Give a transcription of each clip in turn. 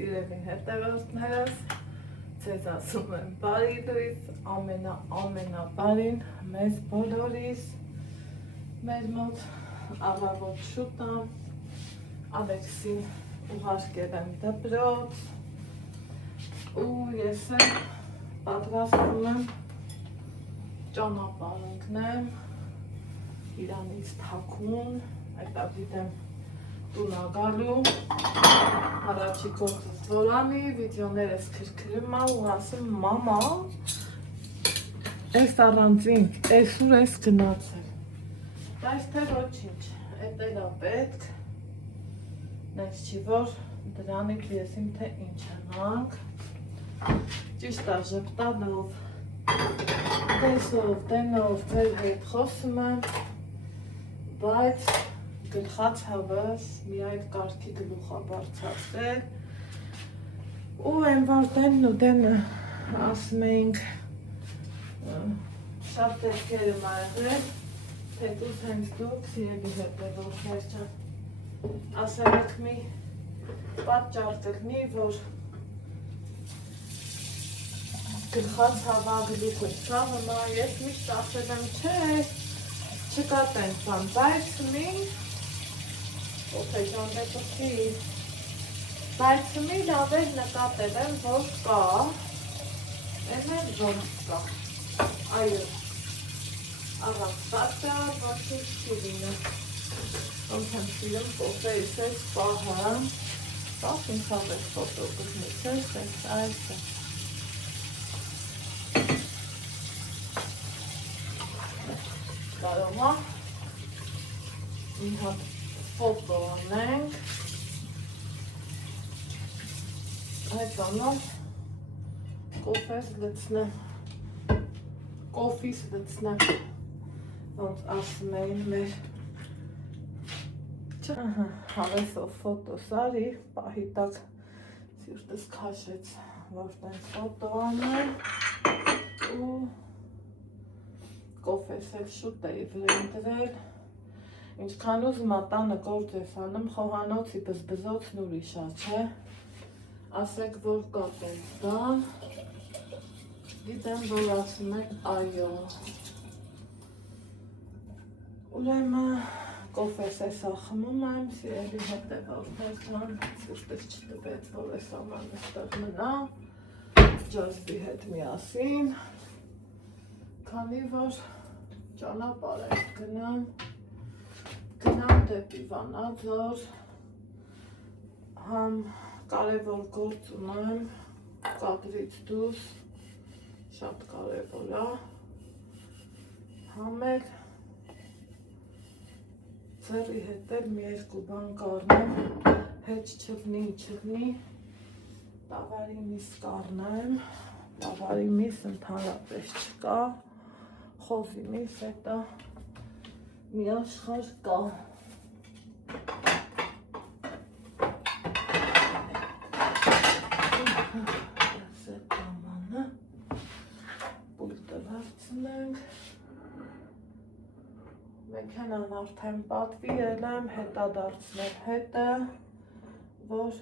Սիրելի հետևորդներս, ձեզ ասում եմ բարի լույս, ամենաբարին մեզ բոլորիս, մեր մոտ առավոտ շուտ եմ, Ալեքսին ուղարկել եմ դպրոց ու ես եմ պատրաստում եմ ճանապարհ ընկնեմ Իրանից թաքուն, այդա գիտեմ տուն ագալու, առաջի գործս որանի, վիդեոներս քրքրում եմ ու ասում մամա, ես առանձին, ես ուր ես գնացել, բայց թե ոչինչ, էդ էլ է պետք, նենց չի որ դրանից եսիմ թե ինչ անանք, ճիշտ է ժպտալով, տեսով, տենով, ձեր հետ խոսում եմ, բայց գլխացավս մի այդ կարգի գլուխա բարձրացրել ու են որ տենն ու տենը ասում էինք շատ դեպքեր եմ աղել, թե դուք հենց դուք սիրելի հետևորդներ ջան ասել եք մի պատճառ կլինի, որ գլխացավա գլուխը ցավը ես միշտ ասել եմ չէ չկա տենց բան, բայց մի բայց մի լավ էր նկատել եմ, որ կա, են էլ որ կա, այո, առանց պատճառ, ոչինչ չի լինում, ոնց եմ սիրում կոֆեիս ես պահը, բաց ինքավ ես ֆոտո կզնից ես, այս է, կարող է, մի հատ ֆոտո անենք, այդ բանով կոֆիս լցնեմ, ոնց ասում էին մեր, հավեսով ֆոտո սարի, պահի տակ սիրտս քաշեց, որ տենց ֆոտո անեմ ու կոֆես էլ շուտ էի վրեն դրել, ինչքան ուզում տանը գործ ես անում, խոհանոցի բզբզոցն ուրիշ է, չէ, ասեք, որ կա տենց բան, գիտեմ, որ ասում եք այո, ուրեմն կոֆես էսա խմում եմ, սիրելի հետևորդներ ջան, սիրտս չտվեց, որ ես ամեն այստեղ մնա, ջազբի հետ միասին, քանի որ ճանապարհ ենք գնամ դեպի Վանաձոր, համ կարևոր գործ ունեմ, կադրից դուրս, շատ կարևոր է, համ էլ ձեռի հետ էլ մի երկու բան կառնեմ, հետ չլնի, տավարի միս կառնեմ, տավարի միս ընդհանրապես չկա, խոզի միս հետա մի աշխարհ կա։ Պուլտը վարձնենք, մեքենան արդեն պատվիրել եմ, հետա դարձնել հետը, որ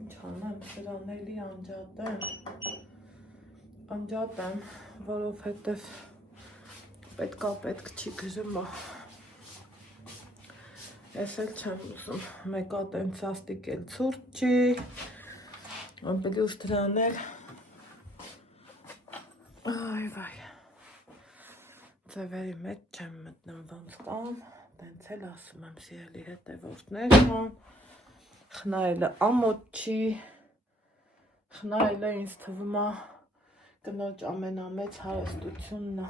ինչ անեմ, սրան էլի անջատեմ, որովհետև պետք չի գրում, ես էլ չեմ ուզում, մեկա տենց սաստիկ էլ ցուրտ չի, պլյուս դրան էլ, այ վայ, ձևերի մեջ չեմ մտնում ոնց կամ, տենց էլ ասում եմ սիրելի հետևորդներ ջան, խնայելը ամոթ չի, խնայելը ինձ թվում է կնոջ ամենամեծ հարստությունն է,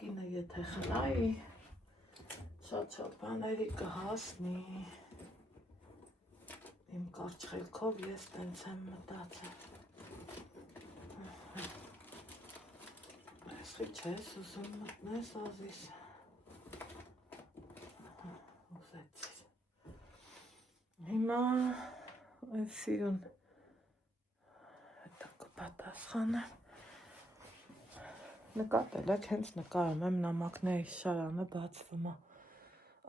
կինը եթե խնայի, շատ բաների կհասնի, իմ կարճ խելքով ես տենց եմ մտածել, այսի չես ուզում մտնես ազիս, ուզեցիր, հիմա այս սիրուն, հետա կպատասխանեմ, Նկատել եք, հենց նկարում եմ նամակների շարանը բացվում է։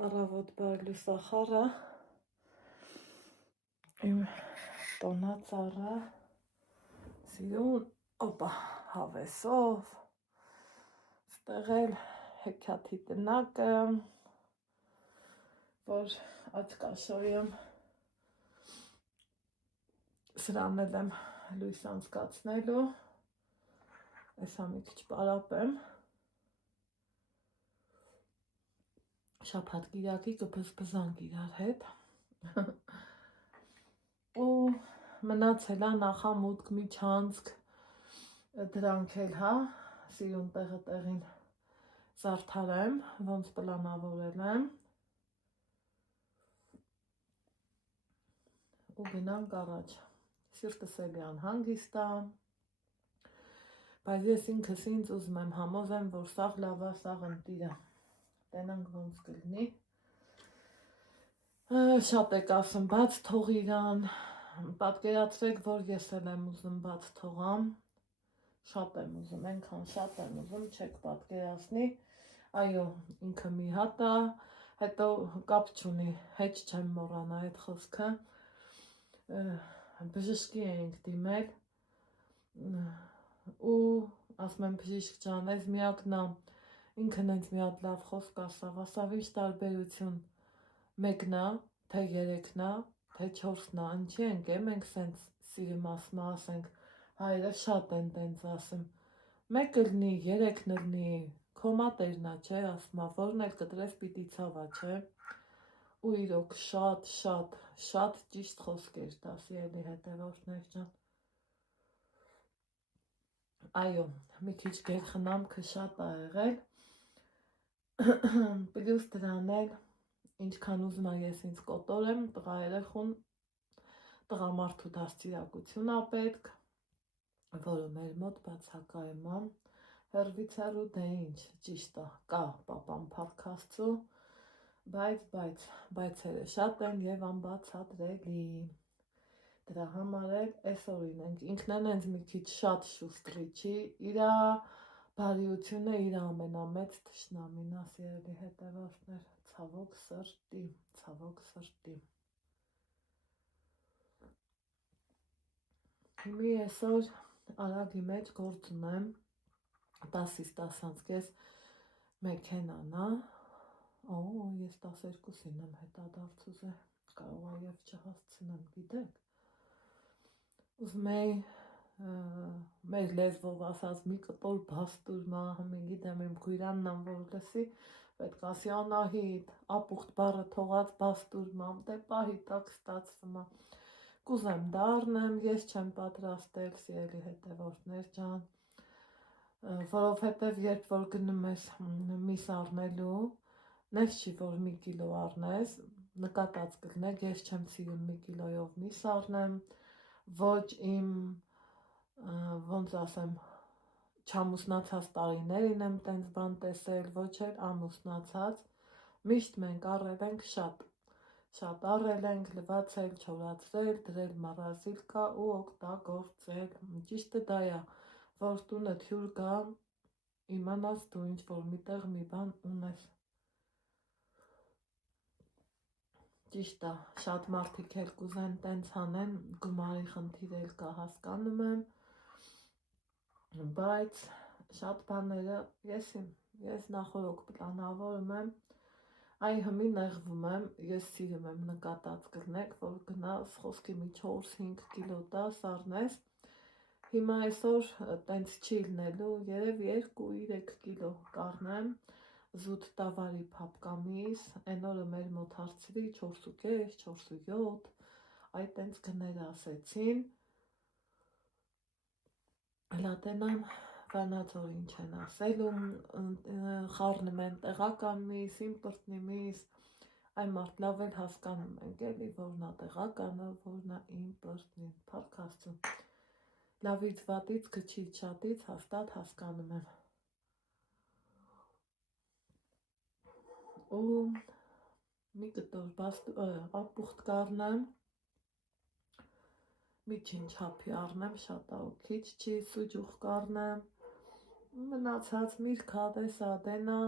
Առավոտ բարի լուսախառը, իմ տոնածառը, սիրուն, օպա, հավեսով, ստեղել հեքիաթի տնակը, որ աչկաշոյում սրանել եմ լույս անցկացնելու, այսա մի քիչ պարապեմ, շաբաթ կիրակի կբզբզանք իրար հետ, ու մնացել է նախամուտք, միջանցք, դրանք էլ հա, սիրուն տեղը տեղին զարդարեմ, ոնց պլանավորել եմ, ու գնանք առաջ, սիրտս էլի անհանգիստ է, բայց ես ինքս ինձ ուզում եմ համոզեմ, որ սաղ լավ է, սաղ ընտիր է, տենանք ոնց կլինի, շատ եք ասում, բաց թող իրան, պատկերացրեք, որ ես էլ եմ ուզում բաց թողամ, շատ եմ ուզում, ենքան շատ եմ ուզում, չեք պատկերացնի, այո, ինքը մի հատ է, հետո կապ չունի, հետ չեմ մոռանա այդ խոսքը, բժշկի էինք դիմել, ու ասում եմ բժիշկ ջան, այս միակն է, ինքն հենց մի հատ լավ խոսք ասավ ինչ տարբերություն, մեկն է, թե երեքն է, թե չորսն է, ինչի ենք մենք սենց սիրիմ ասում ասենք, հայերը շատ են տենց ասում, մեկը լինի, երեքն լինի, քո մատերն է, չէ, ասում որն էլ կտրես պիտի ցավա, չէ, ու իրոք շատ ճիշտ խոսքեր տա, սիրելի հետևորդներ ջան, այո, մի քիչ գերխնամքը շատ է եղել, պլյուս դրան էլ, ինչքան ուզում է ես ինձ կոտորեմ, տղա երեխուն, տղամարդու դաստիարակություն է պետք, որը մեր մոտ բացակայում է, հեռվից հեռու դե ինչ, ճիշտ է, կա պապան փառք Աստծո, բայցերը շատ են և անբացատրելի, դրա համար էլ այսօր ինքնն հենց մի քիչ շատ շուստրի չի, իրա բարիությունը իր ամենամեծ թշնամին է, սիրելի հետևորդներ, ցավոք սրտի, Հիմի այսօր արագի մեջ գործ ունեմ, 10-ից 10-ից մեքենան է, ես 12-ին եմ հետադարձ ուզել, կարող է և չհասցնեմ, գիտեք, ուզում էի մեր լեզվով ասած մի կտոր բաստուրմա, հմի գիտեմ իմ քույրանն որ լսի, պետք ասի Անահիտ, ապուխտ բառը թողած բաստուրմամ, դե պահի տակ ստացվում է, կուզեմ դա առնեմ, ես չեմ պատրաստել, սիրելի հետևորդներ ջան, որովհետև երբ որ գնում ես միս առնելու, նես չի որ մի կիլո առնես, նկատած կլինեք, ես չեմ սիրում մի կիլոյով միս առնեմ, ոչ իմ, ոնց ասեմ, չամուսնացած տարիներին եմ տենց բան տեսել, ոչ էլ ամուսնացած, միշտ մենք առել ենք շատ առել ենք, լվացել, չորացրել, դրել մառազիլկա ու օգտագործել, ճիշտը դա է, որ տունդ հյուր գա, իմանաս դու ինչ որ միտեղ մի բան ունես, ճիշտ է, շատ մարդիկ էլ կուզեն տենց հանեն, գումարի խնդիր էլ կա, հասկանում եմ, բայց շատ բաները ես նախորոք պլանավորում եմ, այ հմի նեղվում եմ, ես սիրում եմ նկատած կլնեք, որ գնաս խոսքի մի 4-5 կիլո տաս առնես, հիմա այսօր տենց չի լնելու, երև 2-3 կիլո կառնեմ, զուտ տավարի փապկամիս, են օրը մեր մոտ հարցրի 4.5, 4.7, այդ տենց գներ ասեցին, հլատենամ վանածոր ինչ են ասել, խառնում են տեղական միս, իմպորտնի միս, այ մարդ լավ էլ հասկանում ենք էլի, որն է տեղականը, որն է իմպորտնի, փառք Աստծո, լավից վատից, քչից շատից հաստատ հասկանում եմ, ու մի կտոր ապուխտ կառնեմ, միջին չափի առնեմ, շատ քիչ չի, սուջուխ կառնեմ, Մնացած միրգա, տեսա, դենա,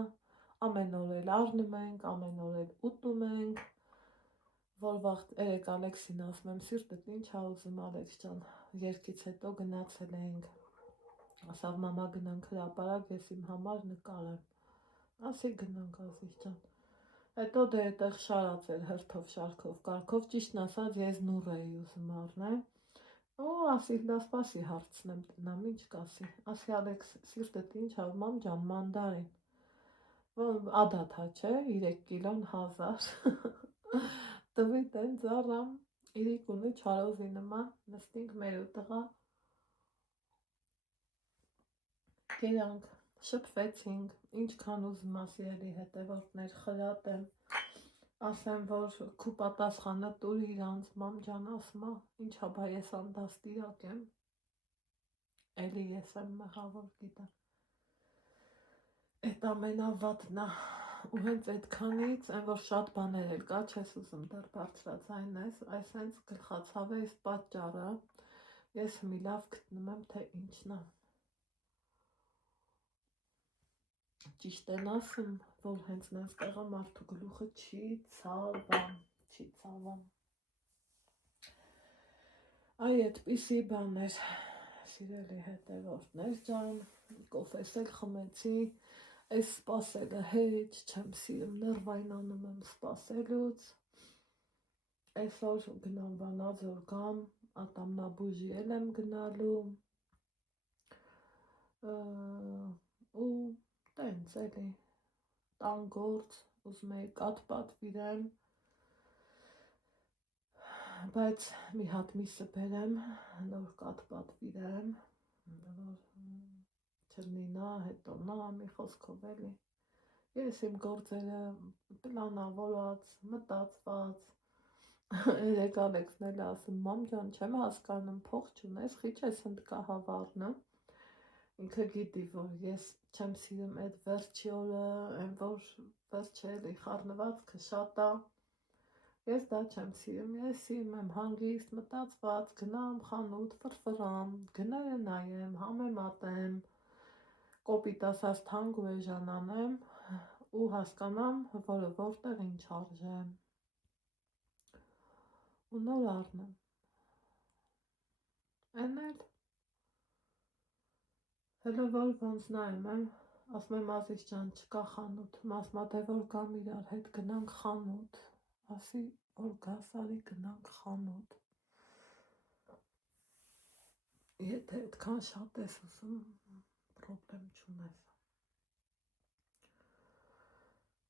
ամեն օր էլ առնում ենք, ամեն օր էլ ուտում ենք, որ վաղ երեկ Ալեքսին ասում եմ, սիրտդ ինչ ա ուզում Ալեքս ջան, երկից հետո գնացել ենք, ասավ մամա գնանք հրապարակ, ես իմ համար նկարեմ, ասի գնանք Ազիզ ջան, հետո դե այդտեղ շարած էր հրթով շարքով կարգով, ճիշտն ասած ես նուռ էի ուզում առնեմ, ու ասի դա սպասի հարցնեմ տնամ, ինչ կասի, ասի Ալեքս սիրտդ ինչ ա, մամ ջան մանդարին, ադաթա չէ, 3 կիլոն 1000 տվի տենց առամ, իրիկունը չարոզի նման, նստինք մեր ու տղա, կերանք, շփվեցինք, ինչքան ուզում ասի էլի հետևորդներ խրատեմ, ասեմ, որ քու պատասխանը տուր իրանց, մամ ջան ասում ա, ինչա բա ես անդաստիրակ եմ, էլի ես եմ մեղավոր գիտեմ, էդ ամենավատն ա, ու հենց այդքանից, այն որ շատ բաներ էլ կա, չես ուզում դեռ բարձրացայն ես, այս հենց գլխացավ է այս պատճառը, ես մի լավ գտնում եմ, թե ինչն ա, ճիշտ են ասում, որ հենց նենց տեղը մարդու գլուխը չի ցավում, այ այդպիսի բաներ, սիրելի հետևորդներ ջան, կոֆես էլ խմեցի, այս սպասելը հեչ, չեմ սիրում, նրվային անում եմ սպասելուց, այսօր գնամ Վանաձոր գամ, Ատամնաբույժի էլ եմ գնալու, ու տենց էլի, տան գործ, ուզում էի կաթ պատվիրեմ, բայց մի հատ միսը բերեմ, նոր կաթ պատվիրեմ, որ չլինի հետո նա, մի խոսքով էլի, ես իմ գործերը պլանավորած, մտածված, երեկ Ալեքսն էլ ասում, մամ ջան, չեմ հասկանում, փող չունես, խիչ ես հնդկահավառնը, ինքը գիտի, որ ես չեմ սիրում այդ վերջի օրը, այն որ վերջը էլի խառնվածքը շատ ա, ես դա չեմ սիրում, ես սիրում եմ հանգիստ, մտածված, գնամ խանութ, ֆրֆրամ, գները նայեմ, համեմատեմ, կոպիտ ասած թանկ ու էժան անեմ ու հասկանամ, որը որտեղ ինչ արժե ու նոր առնեմ, այն էլ հələ որ ոնց նայում եմ, ասում եմ Ազիզ ջան չկա խանութ, ասում ա դե որ գամ իրար հետ գնանք խանութ, ասի որ գաս արի գնանք խանութ, եթե այդքան շատ ես ուզում, պրոբլեմ չունես,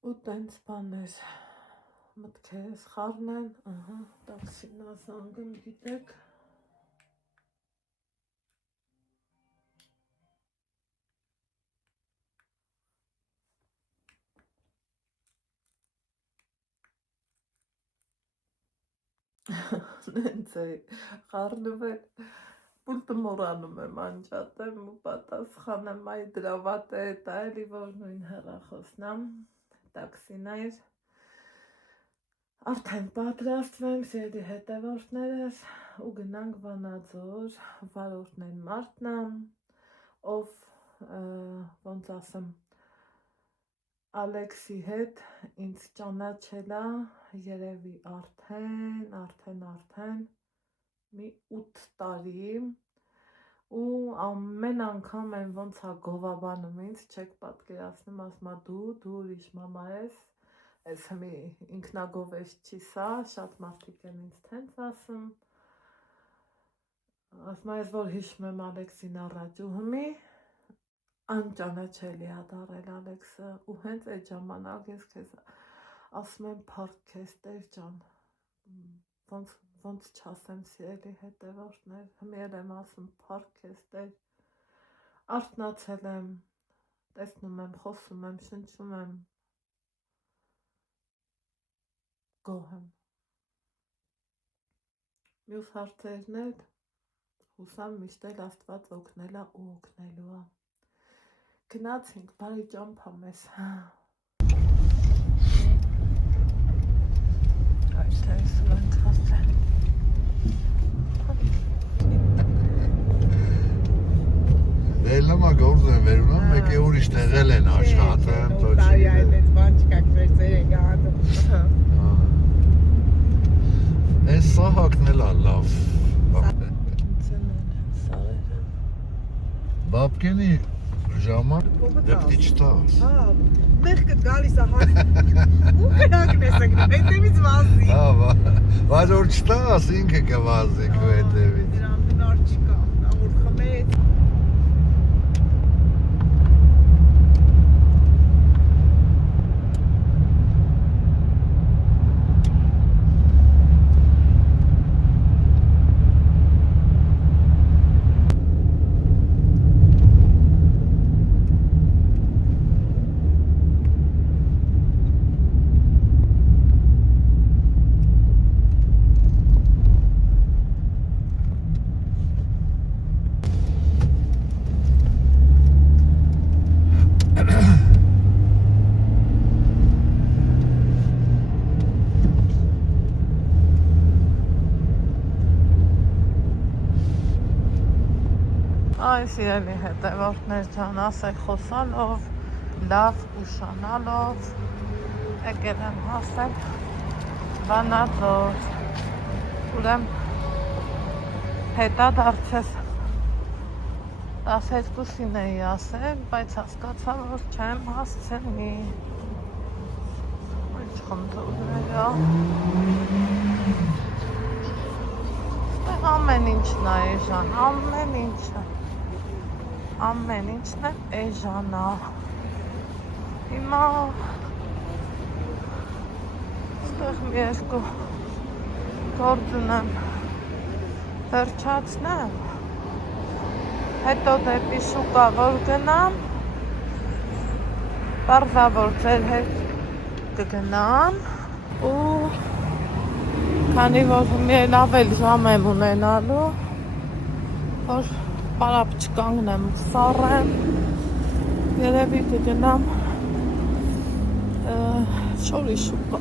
ու տենց բաներ, մտքերս խառնեն, ահա, տաքսին ա զանգում գիտեք, նենց է խառնվել, պուլտը մորանում եմ անջատեմ ու պատասխանեմ այ դրա վատ է դա էլի որ նույն հեռախոսն ամ, տաքսին էր, արդեն պատրաստվեմ սիրելի հետևորդներս ու գնանք Վանաձոր, վարորդն են մարդն ամ, ով ոնց ասեմ, Ալեքսի հետ ինձ ճանաչել ա երևի արդեն մի 8 տարի ու ամեն անգամ են ոնց ա գովաբանում ինձ, չեք պատկերացնում, ասում ա դու ուրիշ մամա ես, այս հմի ինքնագովեշ չի սա, շատ մարդիկ են ինձ տենց ասում, ասում ա ես որ հիշում եմ Ալեքսին առաջ ու հմի, անճանաչելի ա դարել Ալեքսը ու հենց այդ ժամանակ ես քեզ ասում եմ փառք քեզ Տեր ջան, ոնց չասեմ սիրելի հետևորդներ, հմի էլ եմ ասում փառք քեզ Տեր, արթնացել եմ, տեսնում եմ, խոսում եմ, շնչում եմ, գոհ եմ, մյուս հարցերն էլ հուսամ միշտ էլ Աստված օգնել ա ու օգնելու ա, գնացինք, բարի ճամփա մեզ, այսպես ենք հասել, Դելնամա գործ են վերում եմ Մարկենի ժամը դեպքի չտաս։ Հա, մեղքը գալիս է հա։ Ու կրակն ես անգնում, հետևից վազի։ Հա, բայց որ չտաս ինքը կվազի քո հետևից։ Դրան հնար չկա, նա որ խմեց։ Այս իրելի հետևորդներ ջան, ասեք խոսալով, լավ ուշանալով, եկել եմ հասել Վանաձոր, ուրեմ հետա դարձես 12-ին էի ասել, բայց հասկացա, որ չեմ հասցնի, ինչ խնդրուներ է, ստեղ ամեն ինչն է էժան, ամեն ինչն է էժան է, հիմա ստեղ մի երկու գործ ունեմ, վերջացնեմ, հետո դեպի շուկա որ գնամ, պարզավոր ձեր հետ կգնամ ու քանի որ մի լավ ժամ եմ ունենալու, որ պարապ չկանգնեմ, սառեմ, երևի կգնամ շորի շուկա,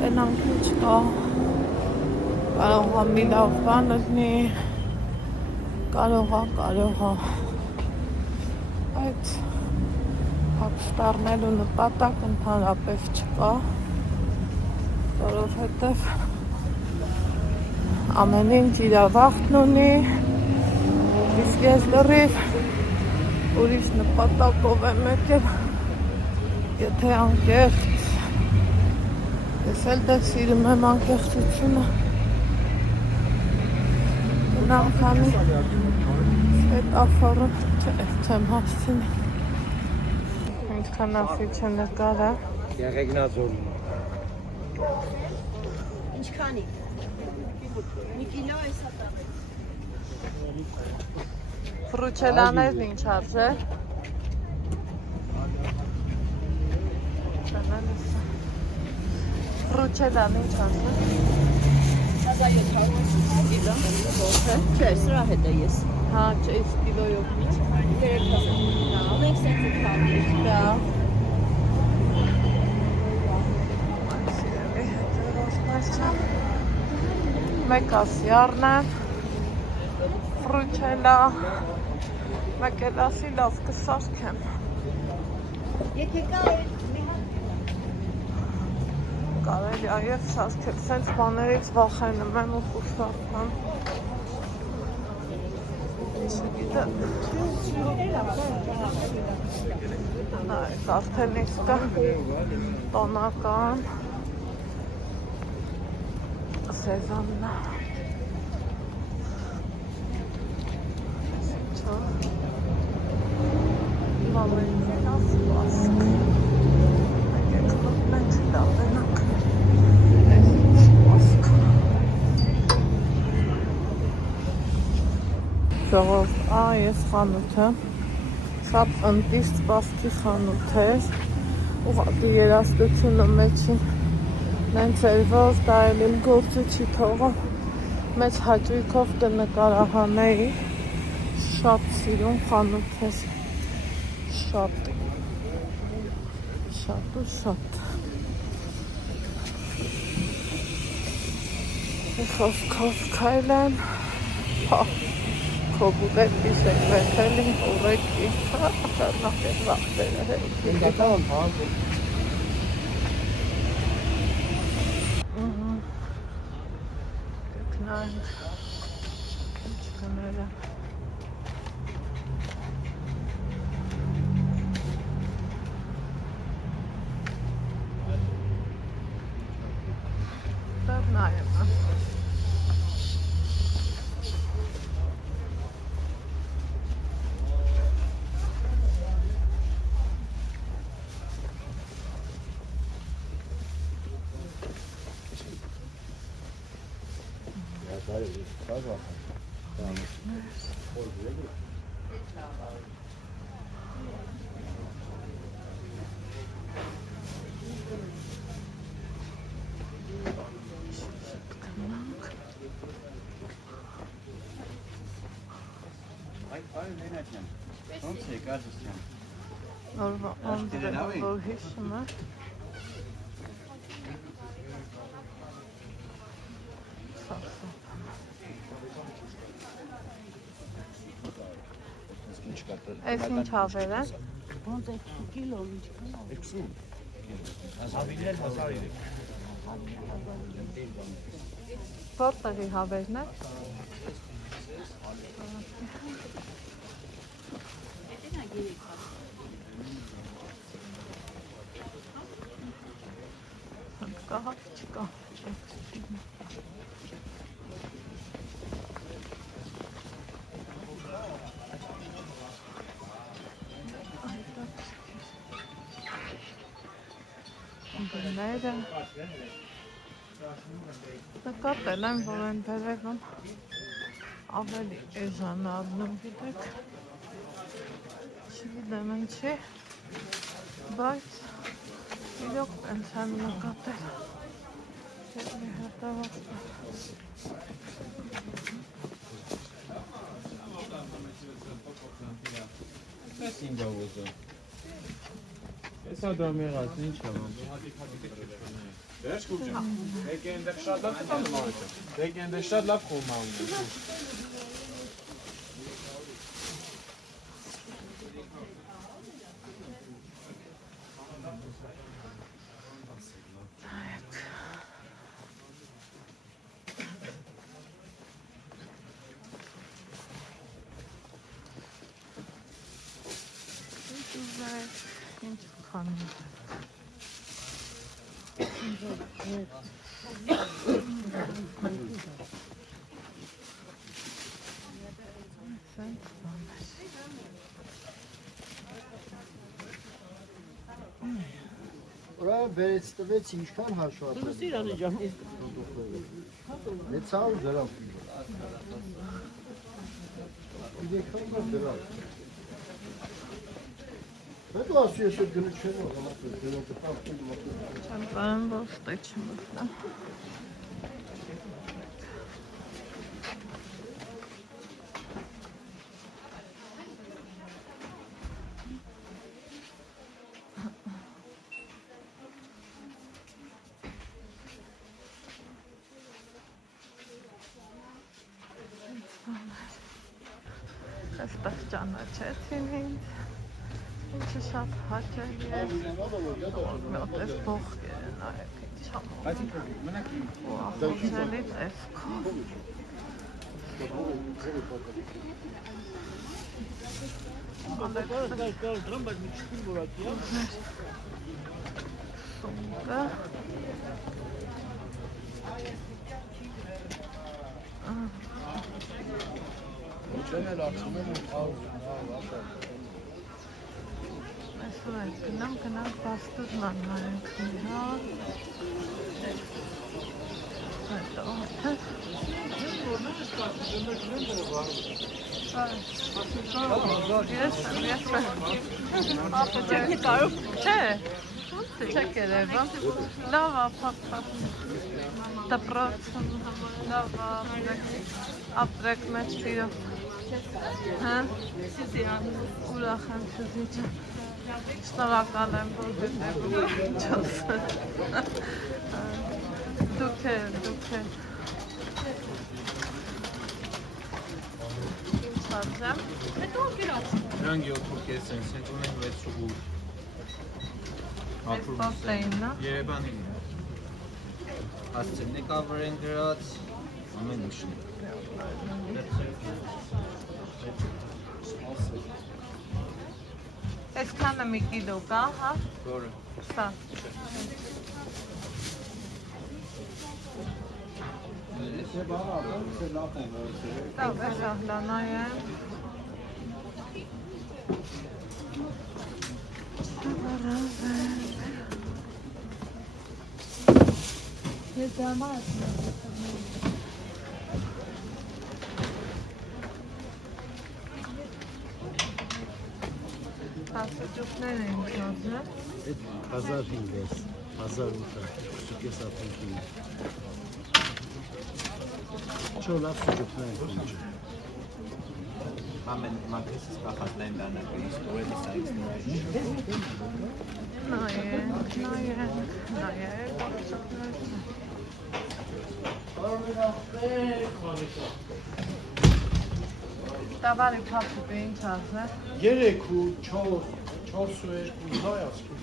տենանք ինչ կա, կարող է մի լավ բան լինի, կարող է, այդ հապստարնելու նպատակ ընդհանրապես չկա, որովհետև ամեն ինչ իր վախտն ունի, իսկ ես լրիվ ուրիշ նպատակով եմ եկել, եթե անկեղծ, ես էլ դե սիրում եմ անկեղծությունը, գնամ քանի սվետաֆորը չեմ հասցնի, ինչքան աֆիչը նկար է, Եղեգնաձորն Ինչքանի։ Մի կիլո էս հատա։ Ֆրուչելաներն ինչ արժե։ Ֆրուչելան ինչ արժե։ 1700 կիլո։ Չէ, սրա հետ է ես։ Հա, չէ, իսկ կիլոյով ինչ։ 3000։ Նա մեկ սենտի քանի։ Դա։ Մեկ ասյարն է, ֆրուչելա, մեկ էլ ասի լավ կսարքեմ։ Եթե կա Կարելի է և սարքել, սենց բաներից վախենում եմ ու խուսարքեմ։ Չգիտեմ։ Այդ արդեն իսկը տոնական սեզոնն է։ Ինչո՞։ Վալենտին ասվածք։ Եկեք մտնենք լավենակ։ Ասվածք։ Ժողովուրդ, ես խանութը, շատ ընտիշտ սպասքի խանութ էր, ուղղակի երաժշտությունը մեջին նենց էր, որ դա էլ իմ գործը չի թողում, մեծ հաճույքով կնկարահանեի, շատ սիրուն խանութ էր, շատ ու շատ։ Խոսքով քայլեմ, քոբուտետիս եք վեթել իմ ուղեկի, շարնախ են վաղտերը հետ։ Կգնանք, ինչ կները։ նայեմ։ Ոնց եկար դասյան։ Օրվա որ հիշում է։ Այս ինչ հավեր է։ Ոնց է կիլո ինչքան։ 20։ Հավիլներ 1003։ Որտեղի հավերն է։ Կա չկա։ Բները նկատել եմ, որ են բերևում ավելի էժան առնում գիտեք, չգիտեմ ինչի, բայց իրոք ենց եմ նկատել, և մի հետևող Ես ինձ ավոզը։ Ես ադամեղած, ինչ եմ։ Դերս կուջեմ, դեկենդեր շատ լավ կտանում արեցը, դեկենդեր շատ լավ խոմ անում։ ինչ քանում Ուրա վերեց տվեց ինչքան հաշվատել։ Դու Սիրանի ջան։ 600 դրամ։ Իրեքան դրամ։ Հետո ասի ես այդ գնը չեմ ողամատել, գնը տապ մոտել։ Չեմ պարան որ ստե չեմ վստա։ Այստեղ ճանաչեցին ինձ, ինչը շատ հաճելի է, մյոտ բողկեր են արեք ինչ համով, ու ախոցելի տեսքով։ Սունկը Չեն էլ ացում եմ այսօր այդ գնանք բաստուզման նայենք մի հատ, հետո ես ապեջակի կարով չէ, չեք երևա, լավ ապապապ, դպրոցն լավ ապրեք մեծ սիրով, ուրախ եմ սզիջը, շնորհակալ եմ, որ գտնվում ինչ ասել, դուք էլ, ինչ հարցեմ, Նրանք 7 են, սենք ունենք 6 այս պաստեինն է, Երևանին։ Հասցենի կավր են գրած, ամեն ինչն է։ այսքանը մի կիլո կա, հա, Որը։ սա, Տավ է շահլանայ է։ Ասուճուկներ են կազը։ 1500, 1800, սուկես ապունքին։ Չոլավ սուջուկներ են կոնջը։ Ամեն մակրիսից կախատլային դանակ է իսկորելի սայքսն Տավարի պապուպը ինչ ասը։ 3-4 հայ ասկի։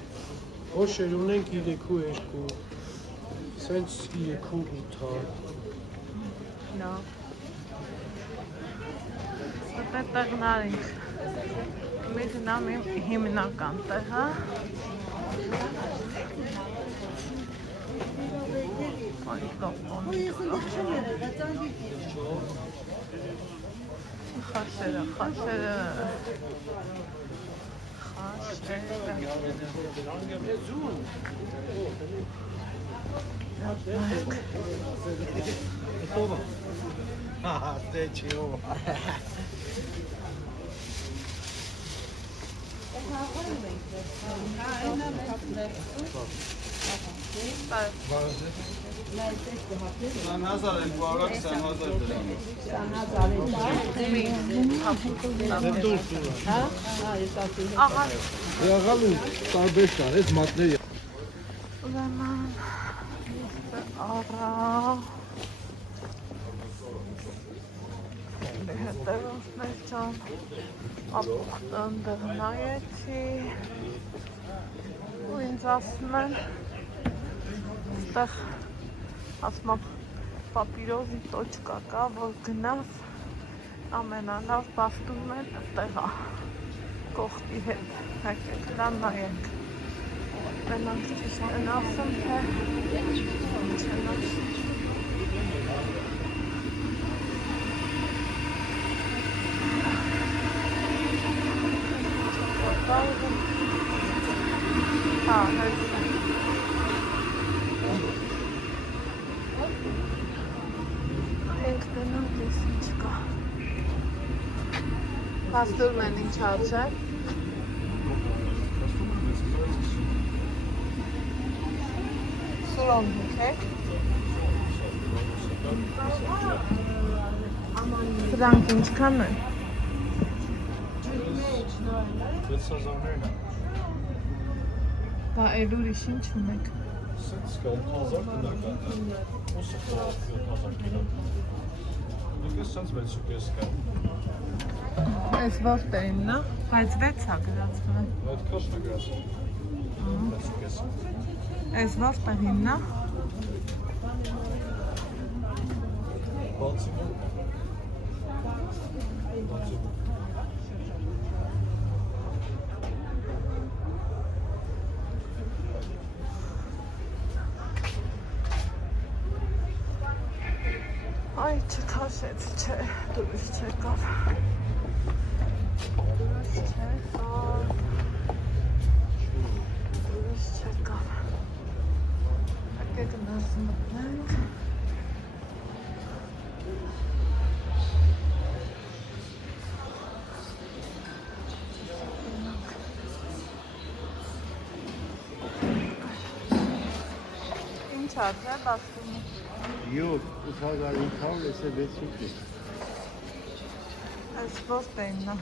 Հոշեր ունենք 3-2, սենց 3-8 հայ։ Նա։ Սպե տեղնար ինք։ Մի գնամ իմ հիմնական տեղը։ Խաշերը։ Եղալու տարբեր շան, ես մատներ Ուրեմն, առա հետևորդներ ճան ապուկտան դեղ նայեցի ու ինձ ասում են ստեղ ասմա պապիրոզի տոչկա կա, որ գնաս ամենալավ բաստում են տեղա կողտի հետ հակեք լան նայենք Մենանք ճիշտ են ասում, թե ինչ են ասում Հա, հերս է Ենք դնանք ես ինչ կա Պաստուրն են ինչ արժե Սուրոն հուքեք Սրանք ինչքան են 6000-ներն է։ Բա էլ ուրիշ ինչ ունեք Սենց կա 8000 տնական է։ Ոսը կա 7000 կիլոգրամ։ Դուք սենց 6.5 կա։ Այս որտեղին նա, բայց 6-ա գրածվում է Այդ քաշն է գրածվում։ 6.5 Այս որտեղին նա Բացի Այ չքաշեց, չէ, դուրս չեկավ Դուրս չեկավ Եկեք ներս մտնենք Ինչ արդ է բաստումը 7.500 էսե 6.5 Այս որտեղին նա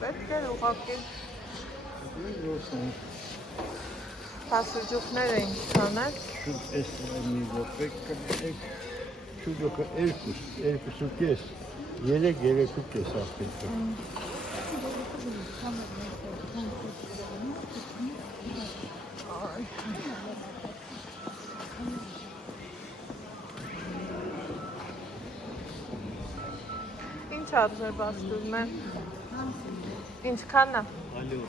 Պետք էր ուղղակի Հասուջուկներ էին չանել Այս մի ոպեկ կմեք շուգոքը 2.5 3.5 ասպետը Ինչ արժե բաստուրն են Ինչքան է։ Ալո։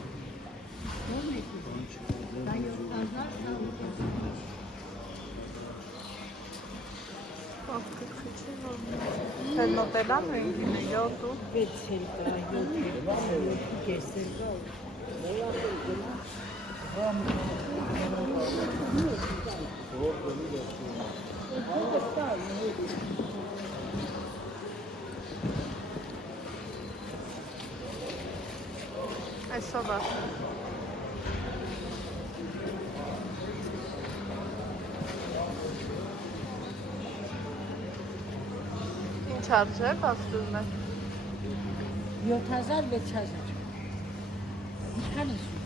Էլ մոտելան ու ինքին է 7 ու 6 էլ կա, 7 կեսել կա։ Այսով է։ Ինչ արժեք ասում եք։ 7,000-6,000։ Ինչքան ես ուզում։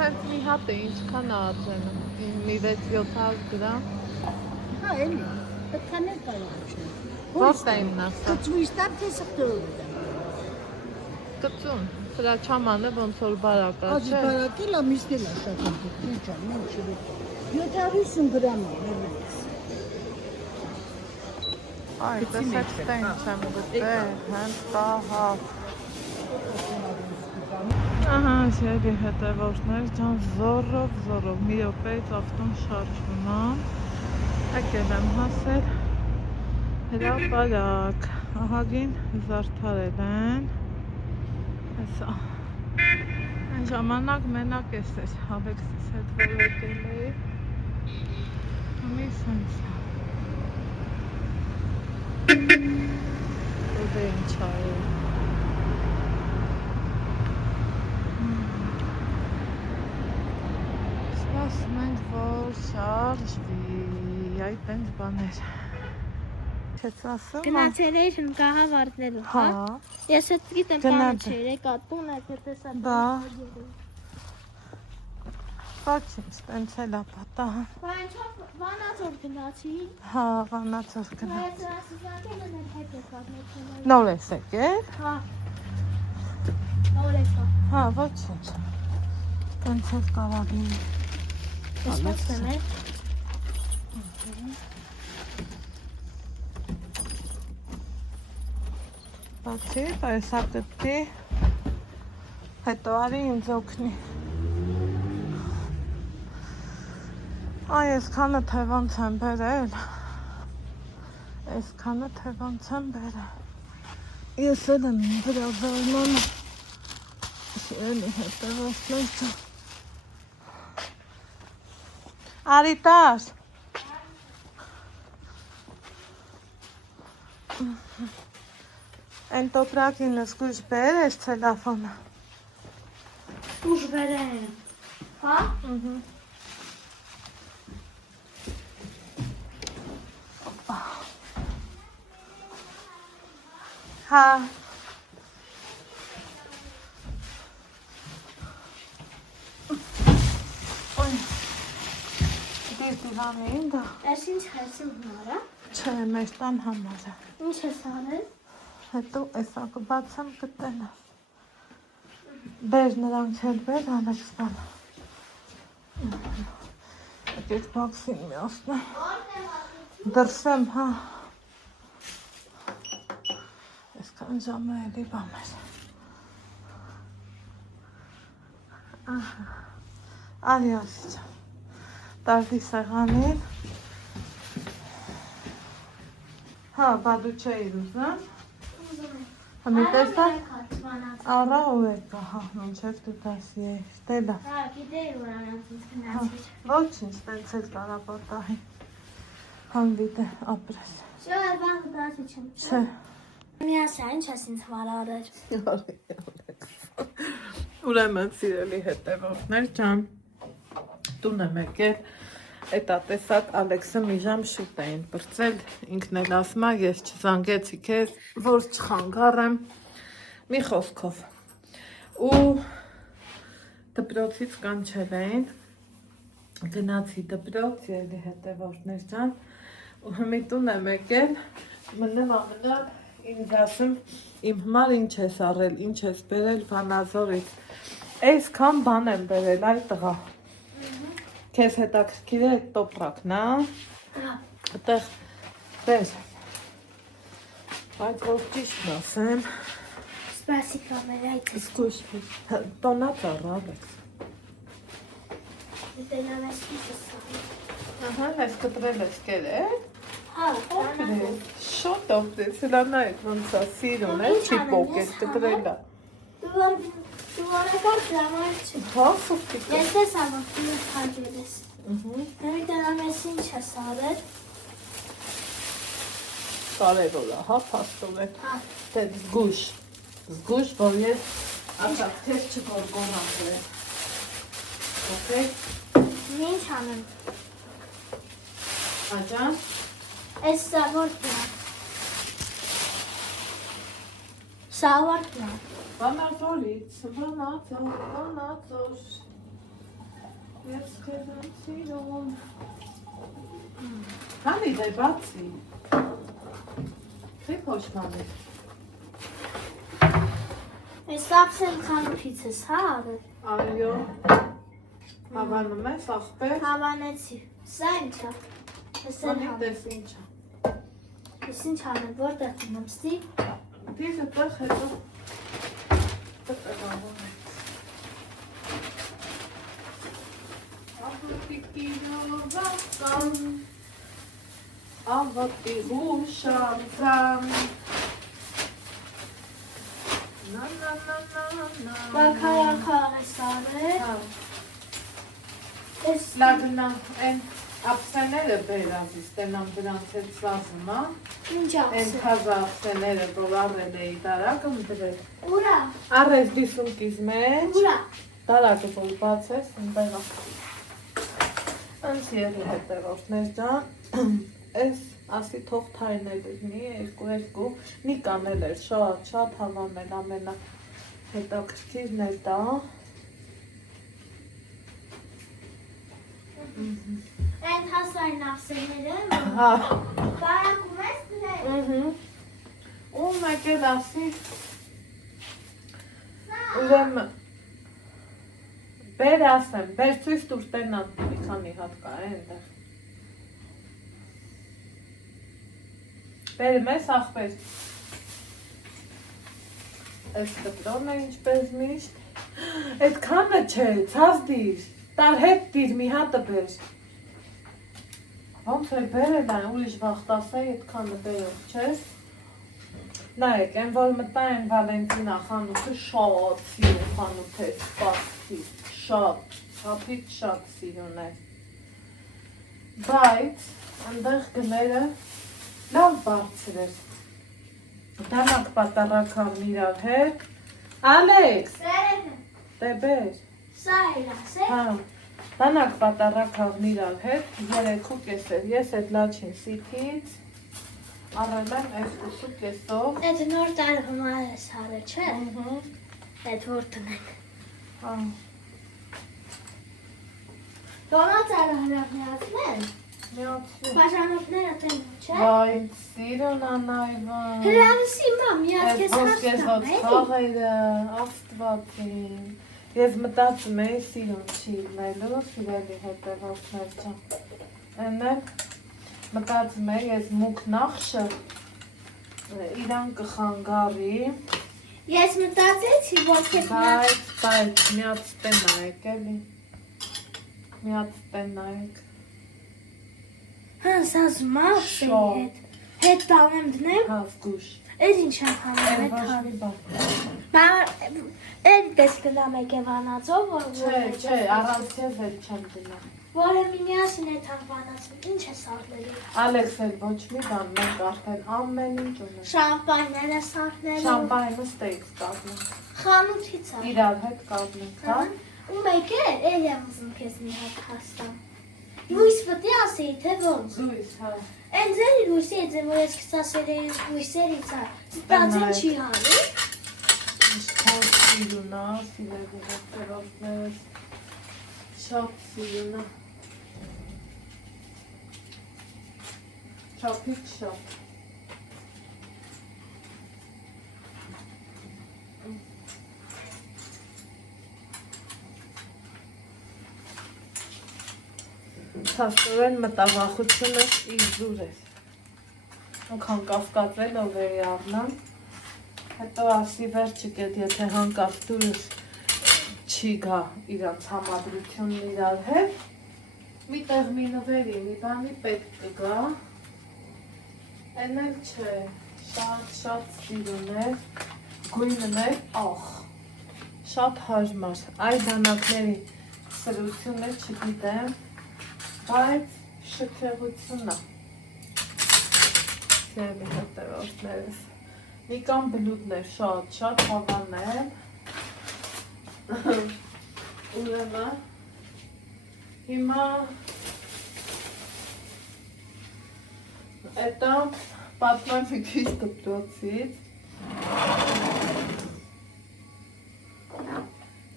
Հենց մի հատ է ինչքան է արժենը։ Մի 6-700 գրամ։ Հա, էլի։ Պետք է ներկայացնել չնա։ Ո՞րն է իմն ասա։ Կծույց տամ թե սխտորը։ Կծուն։ Սրա չամանը ոնց որ բարակ է, Ադի չէ։ բարակել ամիսնել է շատ ընդհուր։ Ինչ ան, ինչ չլուտ։ 750 գրամ է, ներվելիս։ Այ, տեսեք ստեն չեմ գտել, հենց կա հա։ Ահա, շերի հետևորդներ, ջան զորով, մի րոպեից ավտոն շարժվում է։ Եկել եմ հասել հրապարակ, ահագին զարդարել են։ Հեսա, այն ժամանակ մենակ ես էր, Ալեքսիս հետ որ եկել էի, մի սենց է։ Ու դե ինչ այ։ Սպասում ենք, որ շարժվի, այդ ենք բաներ։ Չես ասում, Գնացել էիր հնկահավ արդնելու, հա? հա, Ես հետ գիտեմ բանը չէր, եկա տուն եք է տեսա բա, ոչինչ, տենց էլ ապատահան, Բա ինչով վանածոր գնացի, հա, վանացոր գնաց, բայց ասիզանքել են հետ եկավ մեքենայ նոր ես եկել, Հա, նոր եկա հա, ոչինչ, տենց էլ կարավ լինի, Եսպացն է բացի, այս ակտի, հետո արի ինձ օգնի, այ այսքանը թե ոնց եմ բերել, այսքանը թե ոնց եմ բերել, ես էլ եմ վրա զարմանում, շիրելի հետևորդներ չեմ, Արիտար, Այն տոպրակին սկույժ բեր ես ցելոֆոնը, ուժ բերեն, հա? հա, ոյ, դիվանին դա, Ես ինչ հեսին հնարա, չէ, մեր տան համար է, ինչ ես արել, հետո էսա կբացեմ կտենաս, բեր նրանք չեր բեր Ալեքսան, եկեք բաքսին միասնը, դրսեմ, հա, այսքան ժամը էլի բամ էր, արի ասիճան, տարվի սեղանին, հա, բա դու չէիր ուզում, Համի տեսա, արա ու եկա, հա, մինչև դու դասի էիր, տելա, հա, գիտեի որ անանց ինձ գնացիր, ոչինչ, տենց էլ կարապատահի, հանվիտ է, ապրես, Շո այվան գտացի չեմ, չէ, միասա ինչ ես ինձ վար արել, ուրեմն սիրելի հետևորդներ ջան, տուն եմ եկել, Էտա տեսակ Ալեքսը մի ժամ շուտ էին պրծել, ինքն էլ ասում է, ես չզանգեցի քեզ, որ չխանգարեմ, մի խոսքով, ու դպրոցից կանչել էին, գնացի դպրոց, ելի հետևորդներ ջան, ու հիմի տուն եմ եկել, մնեմ ամենակ ինձ ասում, իմ համար ինչ ես առել, ինչ ես բերել Վանաձորից, այսքան բան եմ բերել, այ տղա, Քեզ հետաքրքիր է այդ տոպրակն, հա? Այդտեղ բեր, բայց որ ճիշտն ասեմ, Спасибо, Ալեքս։ Զգույշ։ Տոնած առավետ։ Դե նամես քիչ։ Ահա, ես կտրել ես կերել։ Հա, Շոտ օգտես, հլանա այդ ոնց է սիրուն է, չի պոկես կտրելա։ Դու որակար դրամար չի։ Հա, սուպտիկ։ Ես ես ավարտում խաջել ես։ Նույն դրամես ինչ ես արել։ Կարևոր է, հա, փաստով է։ Հա։ Դե զգույշ, որ ես ասած թես չգորգոնացրել։ Okay։ Ինչ անեմ։ Աջան։ Ես սավորտն է։ Սավորտն է։ Վանածորից, վանածոր։ Ես քեզ եմ սիրում։ Հանի դե բացի։ Թե փոշմանի։ Ես ապսել խանութից ես, հա արել։ Այո։ Հավանում ես աղբեր։ Հավանեցի։ Սա ինչ է։ Ես էլ Անի հավան։ տես ինչ է։ Ես ինչ անեմ, որտեղ դիմեմ ստի։ Դիզը տեղ հետո։ Տղավան է։ Աղոտիկի նովական, աղոտի հուշարձան, նա։ Բակարանքաղ ես արել։ Հա, Ես լագնա, են ապսեները բերազի ստենամ դրանց հետ սազում, հա։ ինչ Են ապսել։ թազա ապսեները, որ առել էի դարակը մդրել։ Ուրա, Առես դիսումքիզ մեջ, ուրա։ դարակը որ բացես, ընդեղա։ Անց երի հետևորդներ ջան, ես ասի թող թայնել մի, երկու, մի կանել էր, շատ հավանել ամենա հետաքրքիրն էր դա։ Են հասային ապսելները, Հա, բարակում ես դրել։ ու մեկ էլ ասի, ուրեմն, բեր ասեմ, բեր ցույց տուր տենան մի քանի հատ կա այնտեղ։ Բերում ես աղբեր։ Այս կտրոնը ինչպես միշտ։ Այդ քանը չէ, ցած դիր, տար հետ դիր մի հատը բեր։ Ոնց է բերել այն, ուրիշ վաղտասեի այդ քանը բերող, չես։ Նայեք, են որ մտա են Վալենտինա խանութը շատ սիրուն խանութ է, սպասքի, շատ, հապիկ շատ սիրուն է։ Բայց, ընդեղ գները լավ բարձր էր։ Դանակ պատարական իրար հետ։ Ալեքս, Սերեն, դե բեր։ սա էր ասել։ Հա, դանակ պատարական իրար հետ, 3 կեսեր, ես այդ լաչին սիթից, առել եմ 2 կեսով։ Այդ նոր տարհումար ես արել, չէ։ Այդ որ տնենք։ Հա, Դոնաց արահրավներացնեն, միացրու։ բաժանորդները տենում, չէ։ Վայ, սիրուն անայվան։ Հրավիսի մա, միած Այդ կես ոսկեզոտ հասնամ, էլի։ խաղերը, աստվածին։ Ես մտածում էի սիրուն չի լինելու, սիրելի հետևորդներ ջան։ Էնը մտածում էի ես մուկ նախշը իրան կխանգարի, Ես մտածեցի, որ քեզ բայց միած տենայեք էլի։ Միած տենայեք։ հա սազմա Շո։ հետ տանեմ դնեմ, Հա, զգուշ։ այդ ինչ եմ հանում Են հետ ոչ հան։ մի բան։ Այդ դες կնամ եք Եվանածով, Չէ, առանց քեզ էլ չեմ դնա։ որը մինիասին հետ անվանացում, ինչ ես արլելի։ Ալեքս էլ ոչ մի բան, մենք արդեն ամեն ինչ ունենք։ Շամպայները սարքները, Շամպայնը ստեյք կազմենք, խանութից է։ իրար հետ կազմենք, հա։ Ու մեկ է, էլ եմ ուզում քեզ մի հատ հաստամ։ Լույս պտի ասեի, թե ոնց։ Զույս, հա։ Են ձերի լույսի է ձեր, որ ես կստասել էի լույսերից է, ստացեն չի հանի։ Ինչքան սիրուն է, սիրելի հետևորդներ, շատ սիրուն է։ Չափից շատ։ Թաստորեն մտավախությունը իր զուր է։ Ոնքան կասկածելով էի առնամ։ Հետո ասի վերջը կետ, եթե հանկարծ դուրս չի գա իրանց համադրությունն իրար հետ, մի տեղ մի նվերի, մի բանի պետք կգա, են էլ չէ, շատ սիրուն է, գույնն է, ախ, շատ հաժմար, այդ դանակների սրությունը չգիտեմ, բայց շքեղությունն է, սերմի հետևորդներս, նիկան բլուդներ շատ հավան են, ուրեմն, հիմա это պատման մի քիչ դպրոցից,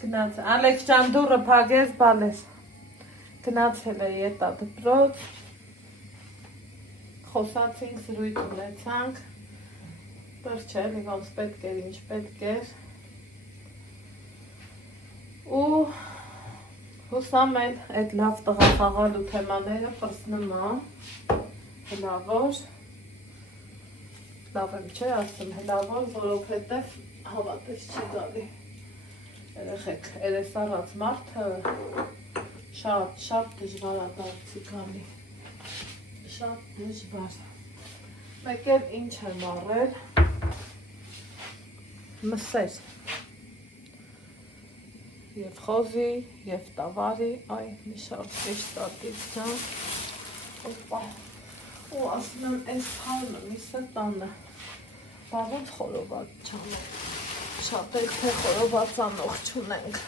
գնաց, Ալեքս ջան դուրը փակես բալես, գնացել է ետա դպրոց, խոսացինք, զրույց ունեցանք, բեր չէ, լիվանց պետք էր, ինչ պետք էր, ու հուսամ են այդ լավ տղա խաղալու թեմաները պրսնում եմ, հլավոր, լավ եմ չէ ասում հլավոր, որովհետև հավատես չի գալի, երեխեք, երես առած մարդը շատ դժվար ադարձի գալի, շատ դժվար, մեկ էլ ինչ եմ առել, մսեր, և խոզի, և տավարի, այ մի շարքեր ստատիցն, օպա, ու ասում եմ, այս թարմը մի սետանը, բա ոնց խորոված չանենք, շատ էլ թե խորոված անող չունենք,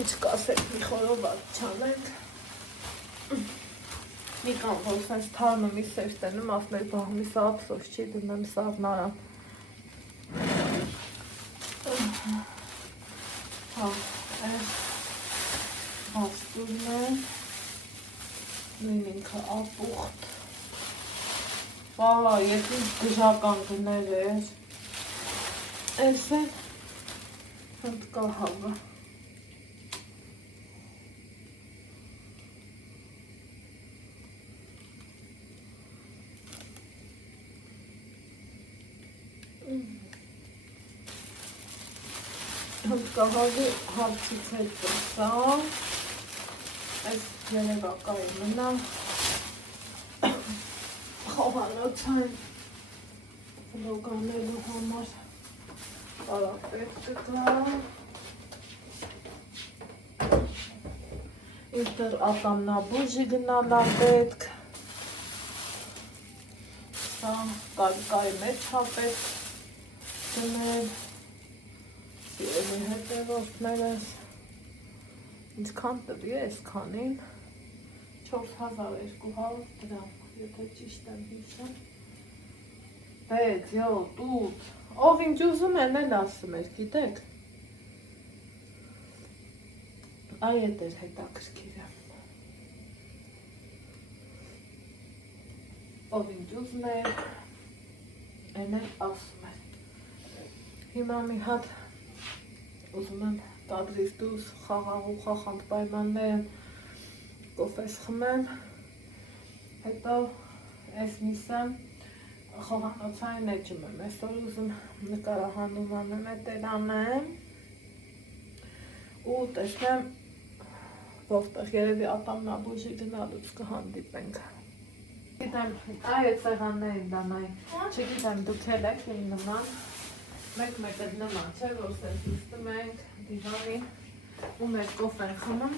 ինչ կասեք մի խորոված չանենք, մի կան, որ սենց թարմը մի սեր տենում, ասում եմ, բա մի սա ափսոս չի դնեմ սաղնարան, այս բաստուրն է, նույն ինքը ապուղտ, վա, ետ ինչ գժական գներ էր, այս է հնդկահավը, հնդկահավի հարցից հետ տեսա, այս երևակայի մնա, խոհանոցային վլոգանելու համար պարապետ կգա, ինտեր ատամնաբուժի գնալա պետք, սա կարկայի մեջ հապետ գնել, Սիրելի հետևորդներս, ինչքան տվի է այսքանին, 4200 դրամ, եթե ճիշտ եմ հիշում, 6, 7, 8, ով ինչ ուզում են էլ ասում էր, գիտեք, այ էդ էր հետաքրքիրը, ով ինչ ուզում էր, են էլ ասում էր, հիմա մի հատ ուզում եմ կադրից դուրս խաղաղ ու խախանդ պայմաններն կոֆես խմեմ, հետո այս միսը խոհանոցային էջում եմ, այսօր ուզում նկարահանում անեմ էտեր անեմ ու տեսնեմ որտեղ երևի ատամնաբուժի գնալուց կհանդիպենք։ Գիտեմ, այդ սեղաններին դանային, չգիտեմ դուք էլ եք իմ նման մեկ էլ նման չէ, որ սենց ուստում ենք դիվանին ու մեր կոֆեն խմում,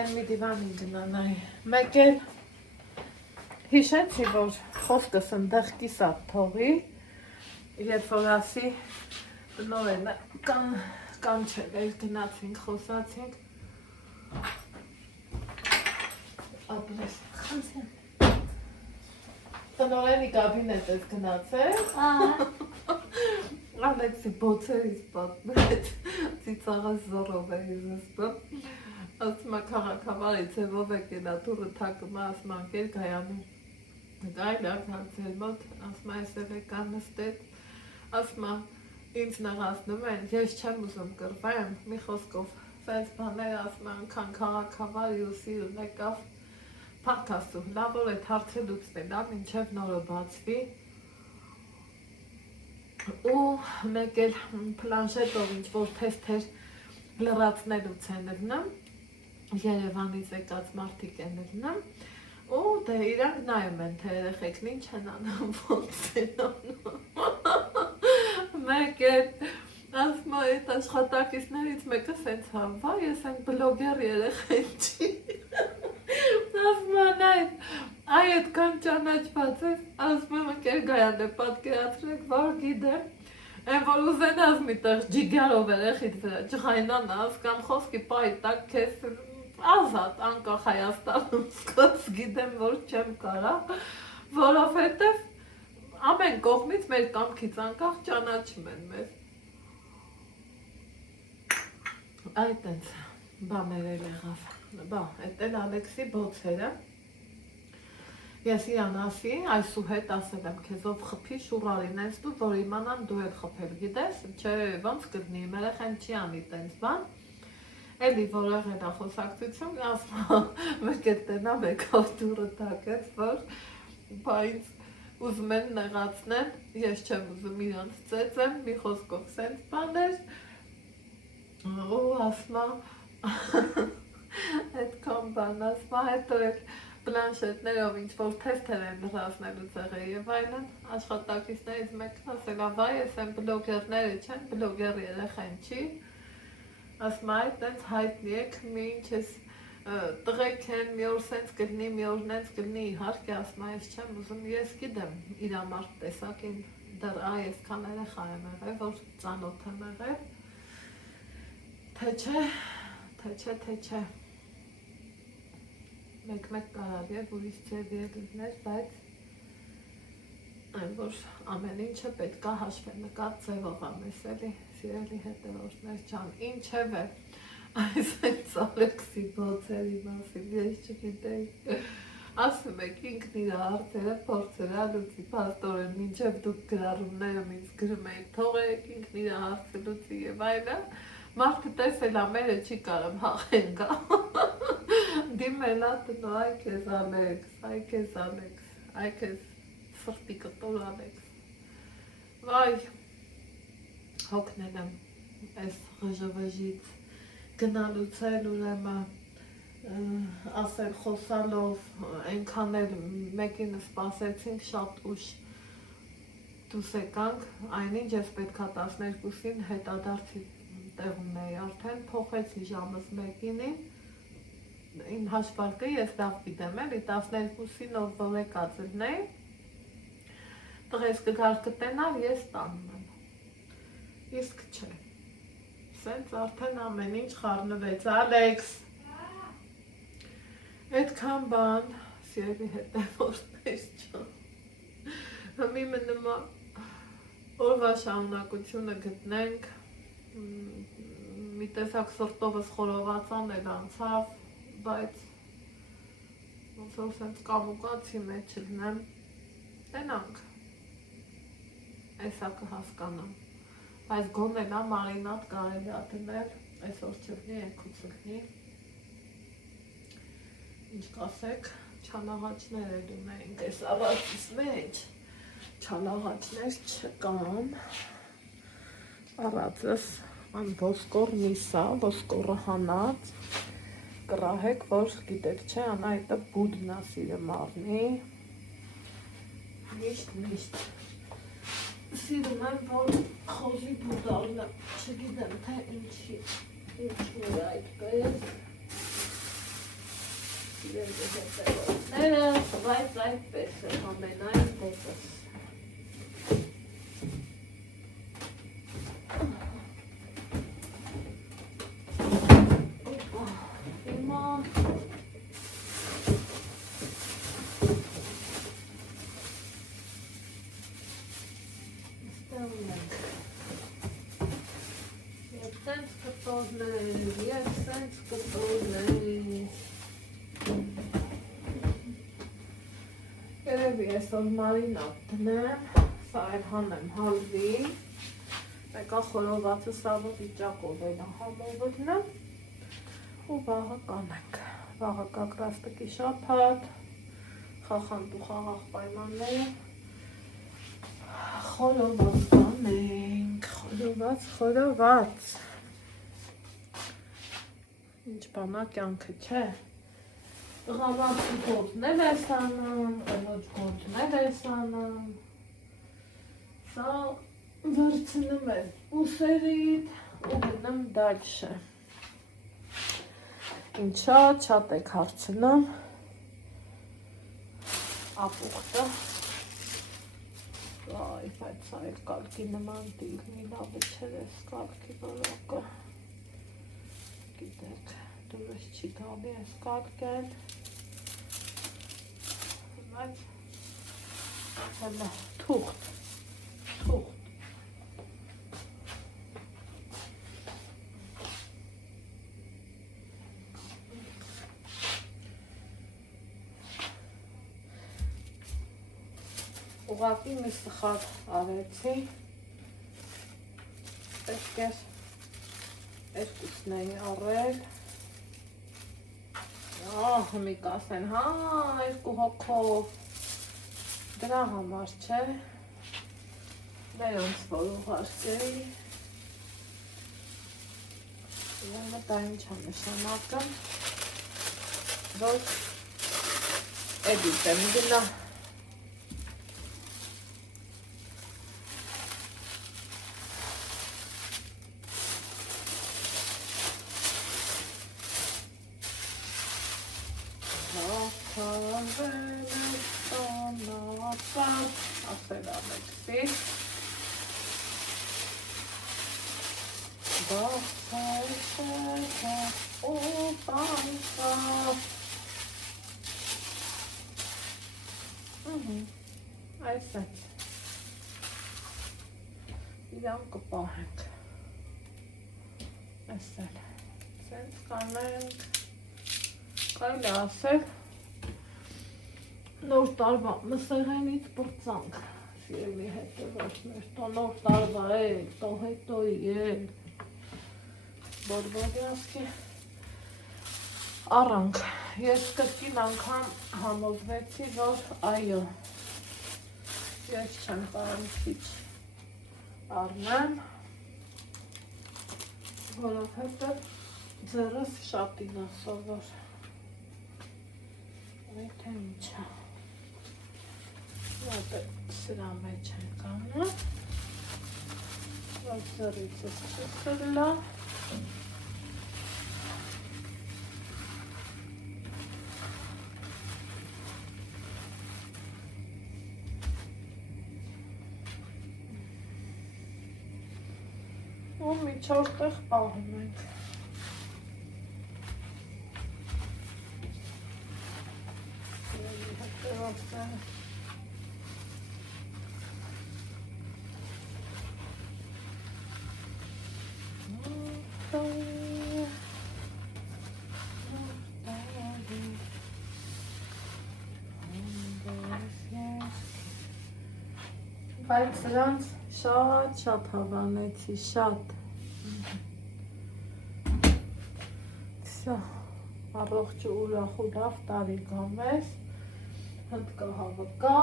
են մի դիվանին գնանայի։ Մեկ էլ հիշեցի, որ խոսքս ընդեղ կիսատ թողի, երբ որ ասի տնօրենը կանչել էր, գնացինք, խոսացինք, ապրես, խանցեն։ Տնօրենի կաբինետ ես գնացել, Ալեքսի բոցերից պատմեց, ծիծաղս զորով է զսպում, ասում է քաղաքավարի ձևով է կենա տուրը թակում է, ասում անկեր գայանում, գայլակ հանցել մոտ, ասում է այսև է կան նստետ, ասում է ինձ նղասնում են, ես չեմ ուզում կրվեմ, մի խոսքով, սենց բաներ ասում է անգան քաղաքավարի ու սիրուն եկավ, պարքաստու, լավ որ էդ հարցը լուծնելա, մինչև նորը բացվի, ու մեկ էլ պլանշետով ինչ-որ թեստեր լրացնելուց են լնում, Երևանից եկած մարդիկ են լնում, ու դե իրանք նայում են, թե երեխեքն ինչ են անում, ոնց են անում, մեկ էլ ասում այդ աշխատակիցներից մեկը սենց հավա, ես են բլոգեր երեխեն չի, ասում այ այդքան ճանաչված ես, ասում եմ ընկեր Գայան է պատկերացրեք, որ գիտեմ, Են որ ուզենաս մի տեղ ջիգարով երեխիդ վրա ջղայնանաս կամ խոսքի պայտակ քեզ ազատ անկախ Հայաստանում սկաց գիտեմ որ չեմ կարա, որովհետև ամեն կողմից մեր կամքից անկախ ճանաչում են մեզ։ Այդ տենց բաներ էլ եղավ, բա, էդ էլ Ալեքսի բոցերը, ես իրան ասի, այսուհետ ասել եմ քեզով խփի շուրարին ես դու, որ իմանամ դու էլ խփել գիտես, չէ ոնց կդնի, երեխան չի անի տենց բան, էլի որ եղել է խոսակցություն, ասում մեկ էլ տենա մեկով դուրը տակեց, որ բայց ուզում են նեղացնել, ես չեմ ուզում իրանց ծեծեմ, մի խոսքով սենց բաներ, ու ասմա, այդքան բան ասմա, հետո էլ պլանշետներով ինչ-որ թեստեր են լրացնելուց եղել եւ այլն, աշխատակիցներից մեկն ասել է, վայ, ես են բլոգերները չեն, բլոգեր երեխան չի, ասում այդ տենց հայտնի եք, մի ինչ ես տղեկ են, մի օր սենց կլնի, մի օր նենց կլնի, իհարկե ասում ես չեմ ուզում, ես գիտեմ իրամարդ տեսակին դեռ այսքան երեխա եմ եղել, որ ծանոթ եմ եղել, թե չէ, մեկ կարելի է ուրիշ ձև ելիներ, բայց այն որ ամեն ինչը պետք է հաշվենկատ ձևով ամես էլի, սիրելի հետևորդներ ջան, ինչևէ, այս այդ Ալեքսի բոցերի մասին ես չգիտեի, ասում եք ինքն իր հարցերը փորձերը լուծի, փաստորեն մինչև դուք գրառումները ինձ գրում եք, թողեք ինքն իր հարցը լուծի եւ այլն, մարդը տեսել ամերը չի կարում հաղեն գա, դիմել ատնո այ քեզ Ալեքս, այ քեզ սրտի կտոր Ալեքս, վայ, հոգնել եմ այս ղժվժից, գնալուց էլ ուրեմն ասել խոսալով, այնքան էլ մեկին սպասեցինք շատ ուշ դուրս եկանք, այնինչ ես պետքա 12-ին հետադարձի տեղում էի արդեն, փոխեցի ժամս 1-ին, իմ հաշվարկը ես լավ գիտեմ էլի, 12-ին ով որ եկած ելնեի, տղես կգար կտենար, ես տանում եմ, իսկ չէ, սենց արդեն ամեն ինչ խառնվեց, Ալեքս, այդքան բան, սիրելի հետևորդներ ջան, մի մնումա օրվա շարունակությունը գտնենք, մի տեսակ սրտովս խորովածան էլ անցավ, բայց ոնց որ սենց կամուկացի մեջ լնեմ, տենանք, այսա կհասկանամ, բայց գոն էլ մարինատ կարելի ատնել, այսօր չգնի, երկու ծգնի, ինչ կասեք, չանաղաչներ էլ ունենք, այս առածից մեջ, չանաղաչներ չկան, առածս ոսկոր միսա, ոսկորը հանած, կրահեք, որ գիտեք չէ, անա այդը բուդնա սիրը մարնի, միշտ սիրում եմ, որ խոզի բուդալնը, չգիտեմ, թե ինչի այդպես, սիրելի հետևորդները, բայց այդպես է ամենայն դեպս։ Երևի այսօր մարինատ դնեմ, սա էլ հանեմ հալվի, մեկա խորովածը սավը վիճակով էլ համովրնեմ ու վաղը կանենք, վաղը կակրաստկի շապատ, խախանդ ու խաղաղ պայմանները, Խորոված կանենք, խորոված։ Ինչ բանա կյանքը չէ։ Ղավացի գործներ ես անում, ոչ գործներ ես անում։ Սա վրցնում եմ ուսերիդ ու գնում դալշը։ Ինչա չատ եք հարցնում ապուղտը։ Այ, բայց սա էլ կալկի նման դիլմի լավը չեր ես կալկի որակը։ Գիտեք, դուրս չի գալի ես կալկել։ Բայց հələ թուղթ։ Ուղղակի մի սխալ արեցի, պետք էր երկուսն էի առել, մի կասեն, հա, երկու հոգով, դրա համար չէ, դեոնց որ ուղարկեի, դա ինչ է նշանակում, որ էդիտ եմ գնա, ասել ամեքսի այս այդ իրան կպահենք ասել սենց կանենք կայլ ասել նոր տարվա մսեղենից պրծանք սիրելի հետևորդներ, տո նոր տարվա է, տո հետոյի է բորբորյասկի առանք ես կրկին անգամ համոզվեցի, որ այո ես չեմ կարող քիչ առնեմ որովհետև ձեռս շատին է սովոր այդ է ինչա սրա մեջ ենք անում, որ ձեռիցս չսրլա, ու մի 4 տեղ պահում ենք։ Բայց սրանց շատ հավանեցի, շատ։ Սա, առողջ ու ուրախ ու լավ տարի գամես, հնդկա հավկա,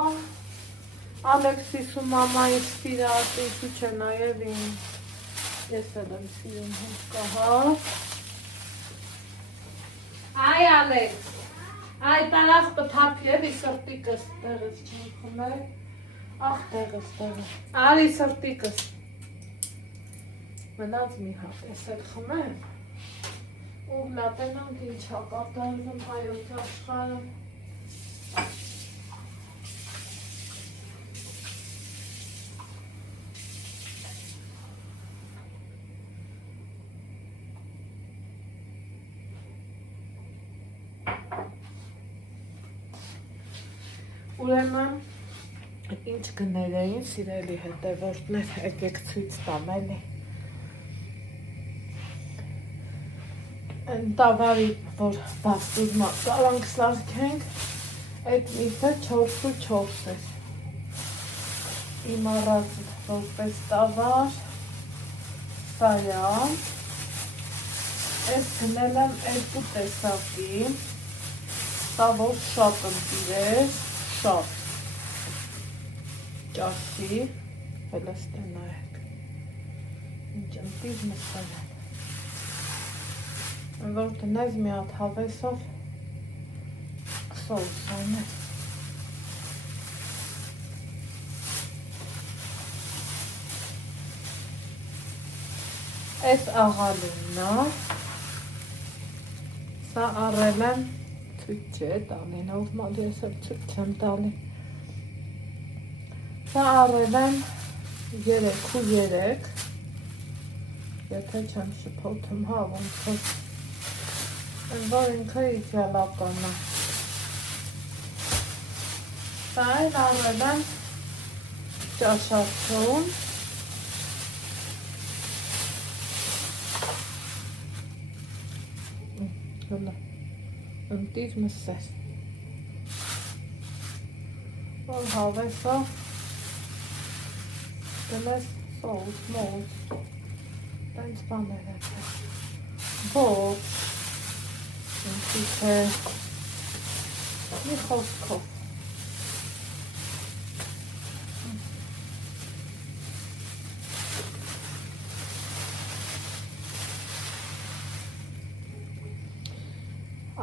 Ալեքսիս ու մամայից սիրած, ինչու չէ նաև իմ, ես էլ եմ սիրում հնդկա հավ։ Այ Ալեքս, այ տարավ պթապ եվի սրտիկս տեղս չեմ խմել, ախ տեղս, արի սրտիկս, մնաց մի հատ, ես էլ խմեմ, ու լատենանք ինչ հապատարվում հայոց աշխարհը։ Ուրեմն ինչ գներ էին սիրելի հետևորդներ, եկեք ցույց տամ էլի։ Այն տավարի, որ բաստուզմա կարանք սարքենք, այդ միսը 4x4 է։ Իմ առած որպես տավար, սայան, ես գնել եմ 2 տեսակի, սա որ շատ ընտիր է, շատ ճաշի, Հելը ստենայեք։ Ինչ ընտիվ մստան եմ։ Որ տնես մի հատ հավեսով սոուս այն է։ Այս աղալունն է, սա առել եմ, ցույց չէ տալի, նորմալ ես էլ ցույց չեմ տալի։ Սա առել եմ 3 եթե չեմ շփոթում, հա, ոնց որ որ ինքը իդեալական է։ Սա էլ առել եմ ճաշացում։ Հլը, ընտիր մսեր։ Որ հավեսով դնես սոուս, մոուս, տենց բաներ է թե։ Ոչ, ինքի թե մի խոսքով։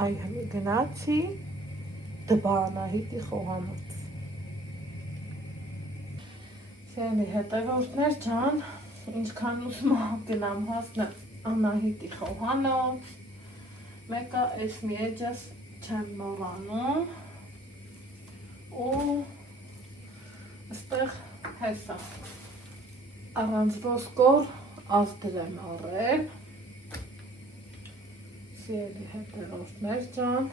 Այ գնացի դբանահիտի խոհանոց։ Սյանի հետևորդներ ջան, ինչքան ուզում գնամ հասնեմ Անահիտի խոհանոց, մեկը այս մի էջս չեմ մոռանում ու այստեղ հեսա առանց ոսկոր ազդր եմ առել Սիրելի հետևորդներ ջան,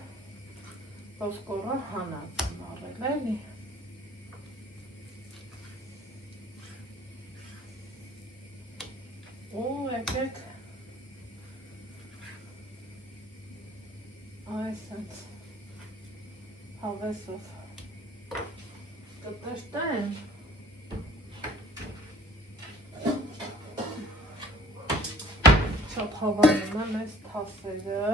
ոսկորը հանած եմ առել էլի ու եկեք այսենց հավեսով կտշտեմ շատ հավանում եմ այս թասերը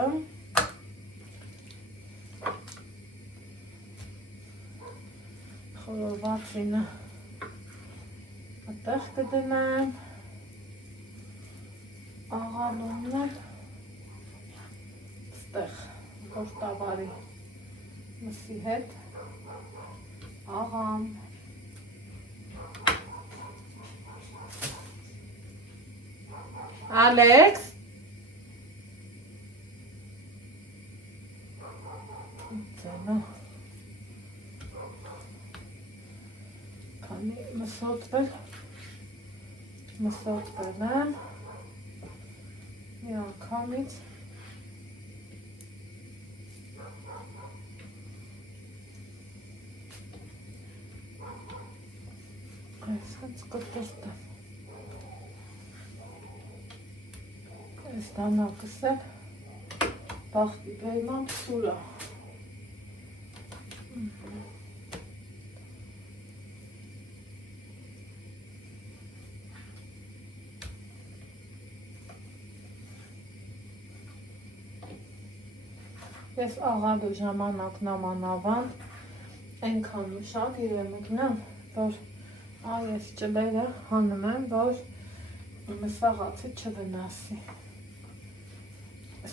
խորովածինը այդտեղ կդնեմ աղալունն ստեղ կոշտավարի մսի հետ աղամ Ալեքս ծանա քանի մսոտվել եմ մի անգամից այսպես կտստեմ այս դանակս էլ բախտի բերման սուրա Ես աղալու ժամանակ նամանավան ենքան ուշակ իրեմիկնեմ, որ այս ճլերը հանում եմ, որ մսաղացի չվնասի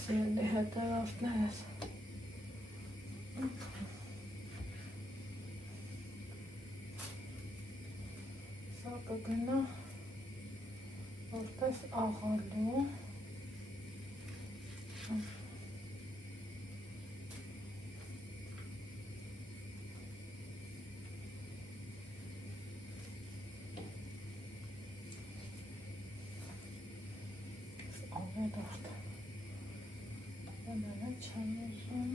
Սիրելի հետևորդներս Սա կգնա որպես աղալու Ավետորդ Ամենը չեմ ուզում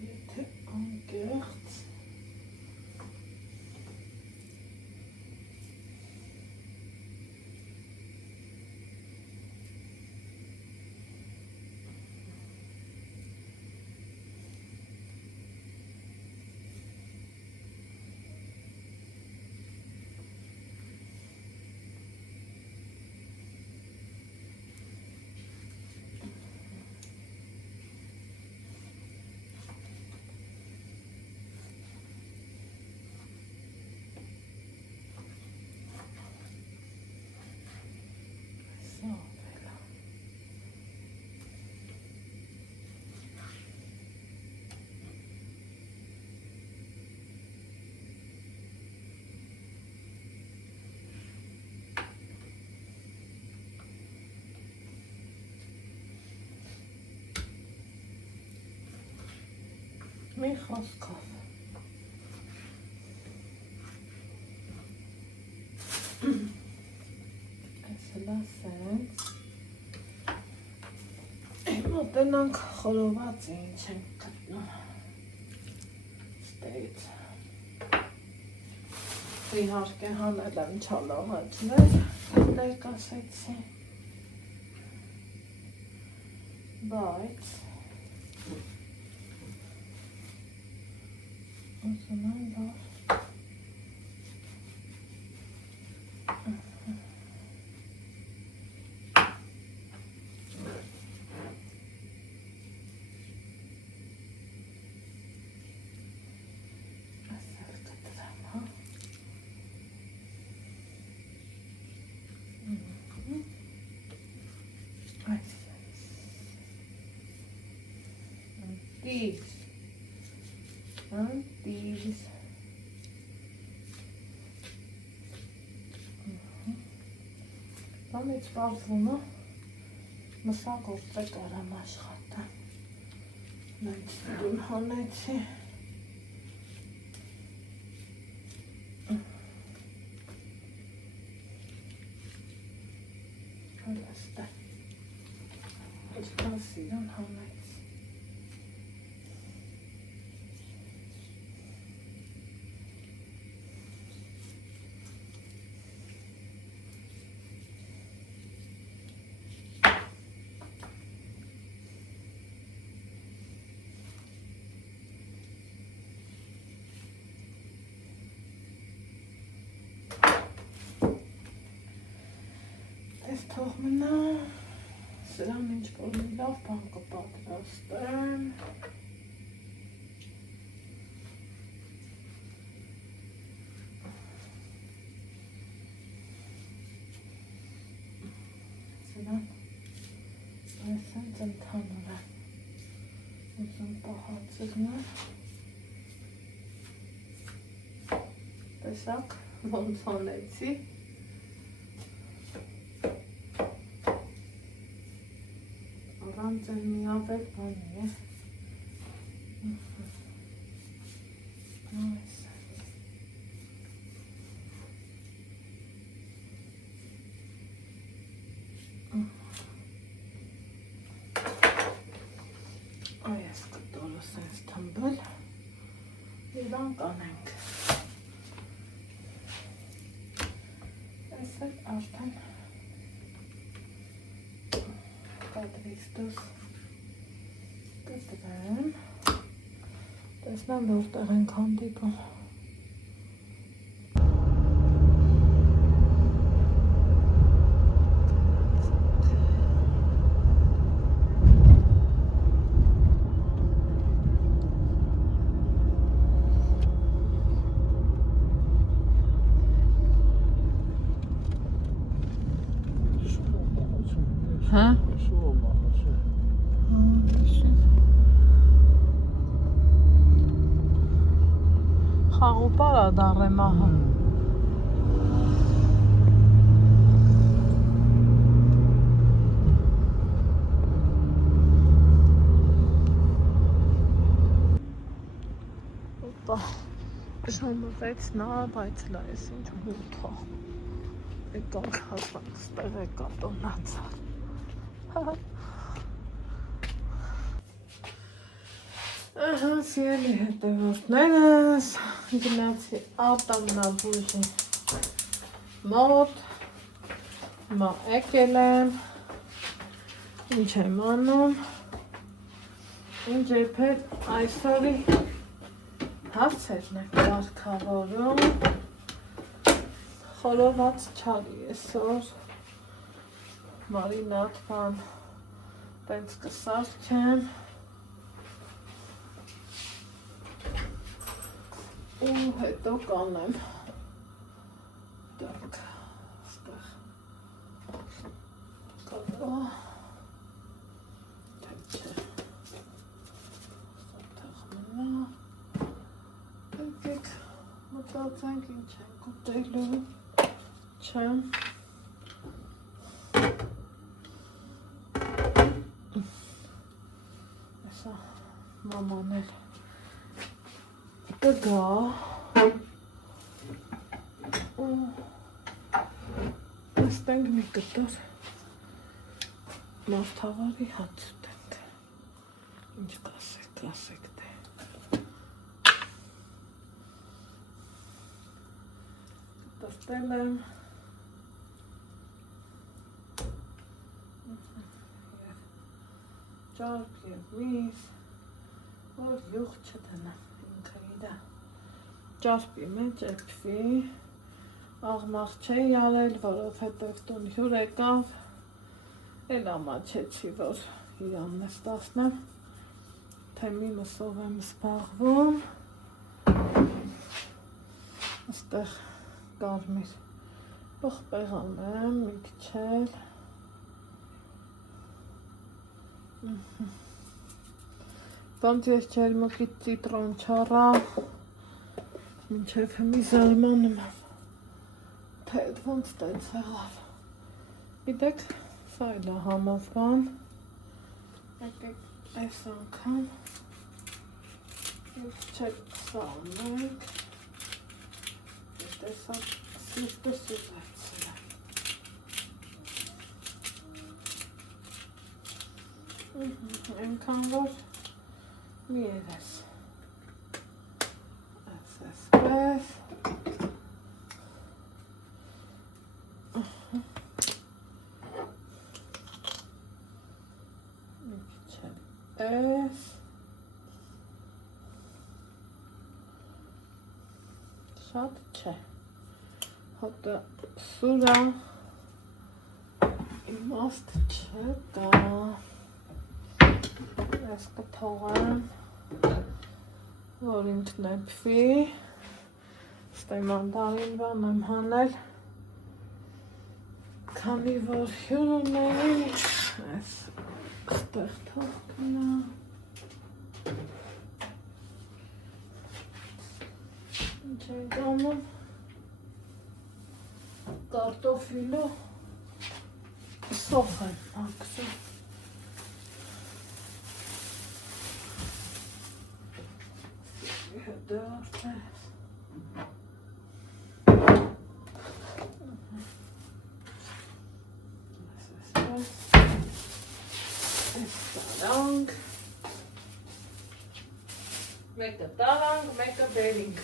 Եթե անկեղծ Մի խոսքով։ Այսը լասենք։ Մոտենանք խորոված ինչ ենք գտնում։ Ստեյց։ Իհարկե հանել եմ չալավացներ, դեր կասեցի։ Բայց ուզում եմ, որ these. Բանից պարզվում է, մսագործը կարամ աշխատեմ։ Մենք դուն հանեցի։ Հալաստա։ Ինչքան սիրուն հանեցի։ Թող մնա, սրան ինչ-որ մի լավ բան կպատրաստեմ։ Սրան այսենց ընդհանուր է, ուզում պահացրնել։ Տեսակ, ոնց անեցի։ Առանց են միավել բանի է։ Այս կտորը սենց թմբել, իրան կանենք։ Այս էլ արդեն կադրիստուս կտրեմ, տեսնեմ որտեղ ենք հանդիպում։ Հա? Խաղոպար ադարեմ ահա։ Օպա, ժամը 6-ն է, բայց լա ես ինչ մութ է։ Եկանք հասանք ստեղ եկա տոնացար։ Ահա սիրելի հետևորդներս, գնացի ատամնաբույժի մոտ, մա եկել եմ, ինչ եմ անում, ինչ եփել այսօրի հարցերն եք կարգավորում, խորոված չարի այսօր, մարինատ բան, տենց կսարքեմ, ու հետո կանեմ, դակ, ստեղ, կատա, թե չէ, ստեղ մնա, եկեք մտածենք ինչ ենք ուտելու, չեմ, Մաման էլ կգա Ստենք մի կտոր մարդավարի հաց ուտենք Ինչ կասեք դե Կտորտել եմ Ճարպ և միս, որ յուղ չտնեմ ինքը իրա ճարպի մեջ էպվի, աղմաղ չէի արել, որովհետև տուն հյուր եկավ, էլ ամաչեցի, որ իրան նստասնեմ, թե միմսով եմ սպաղվում, աստեղ կարմիր պղպեղան եմ, մի քիչ Ոնց ես ջերմուկից ծիտրոն չառա, մինչև հիմի զարմանում եմ, թե ոնց տենց եղավ։ Գիտեք, սա էլ է համով բան, այս անգամ, և չեք սա ունենք, տեսակ սիրտը սուզացել է։ Այնքան որ մի երես այսպես մի քիչ էս շատ չէ հոտը սուրա իմաստ չկա Ես կթողեմ, որ ինքն էպվի, ստե մանդարին բան եմ հանել, քանի որ հյուր ունեի, այս ստեղ թողքնա, ինչ ենք անում, կարտոֆիլը սոխ եմ ակսում, Դարձես Այս տարանք Մեկը տարանք, մեկը բերինք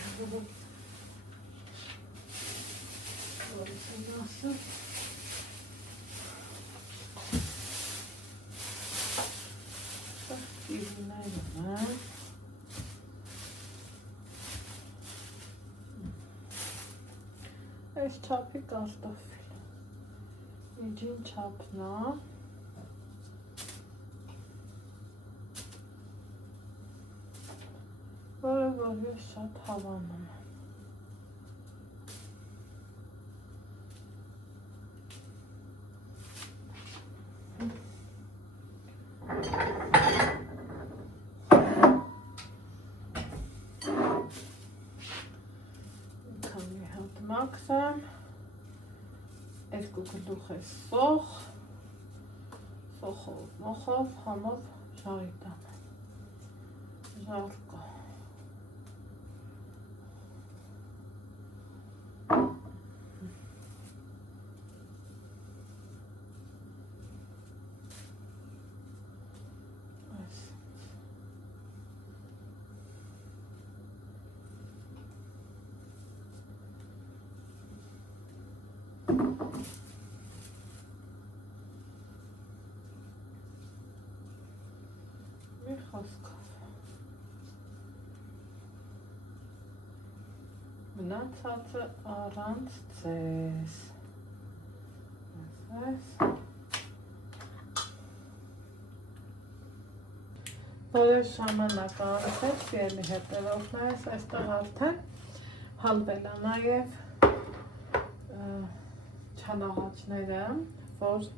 Որս եմ ասում Իվներում եմ Այս չապի կարտոֆիլ, միջին չապն է, որը որ ես շատ հավանում եմ։ Մաքսեմ, երկու գլուխ է սոխ, սոխով, մոխով, համով ժարի տանեմ, ժարկո։ Մի խոսքով մնացածը առանց ձեզ Որև ժամանակ անցեց ելի հետևողներս այստեղ արդեն հալվել է նաև չանաղաչները, որ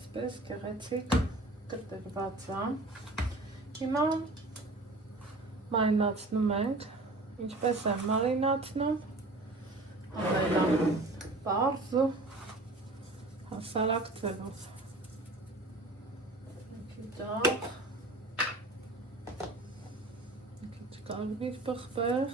այսպես գեղեցիկ կտրված է Հիմա մարինացնում ենք, ինչպես եմ մարինացնում, ամենապարզ ու հասարակ ձևով։ Մի քիչ Չկարվիր բխբեղ։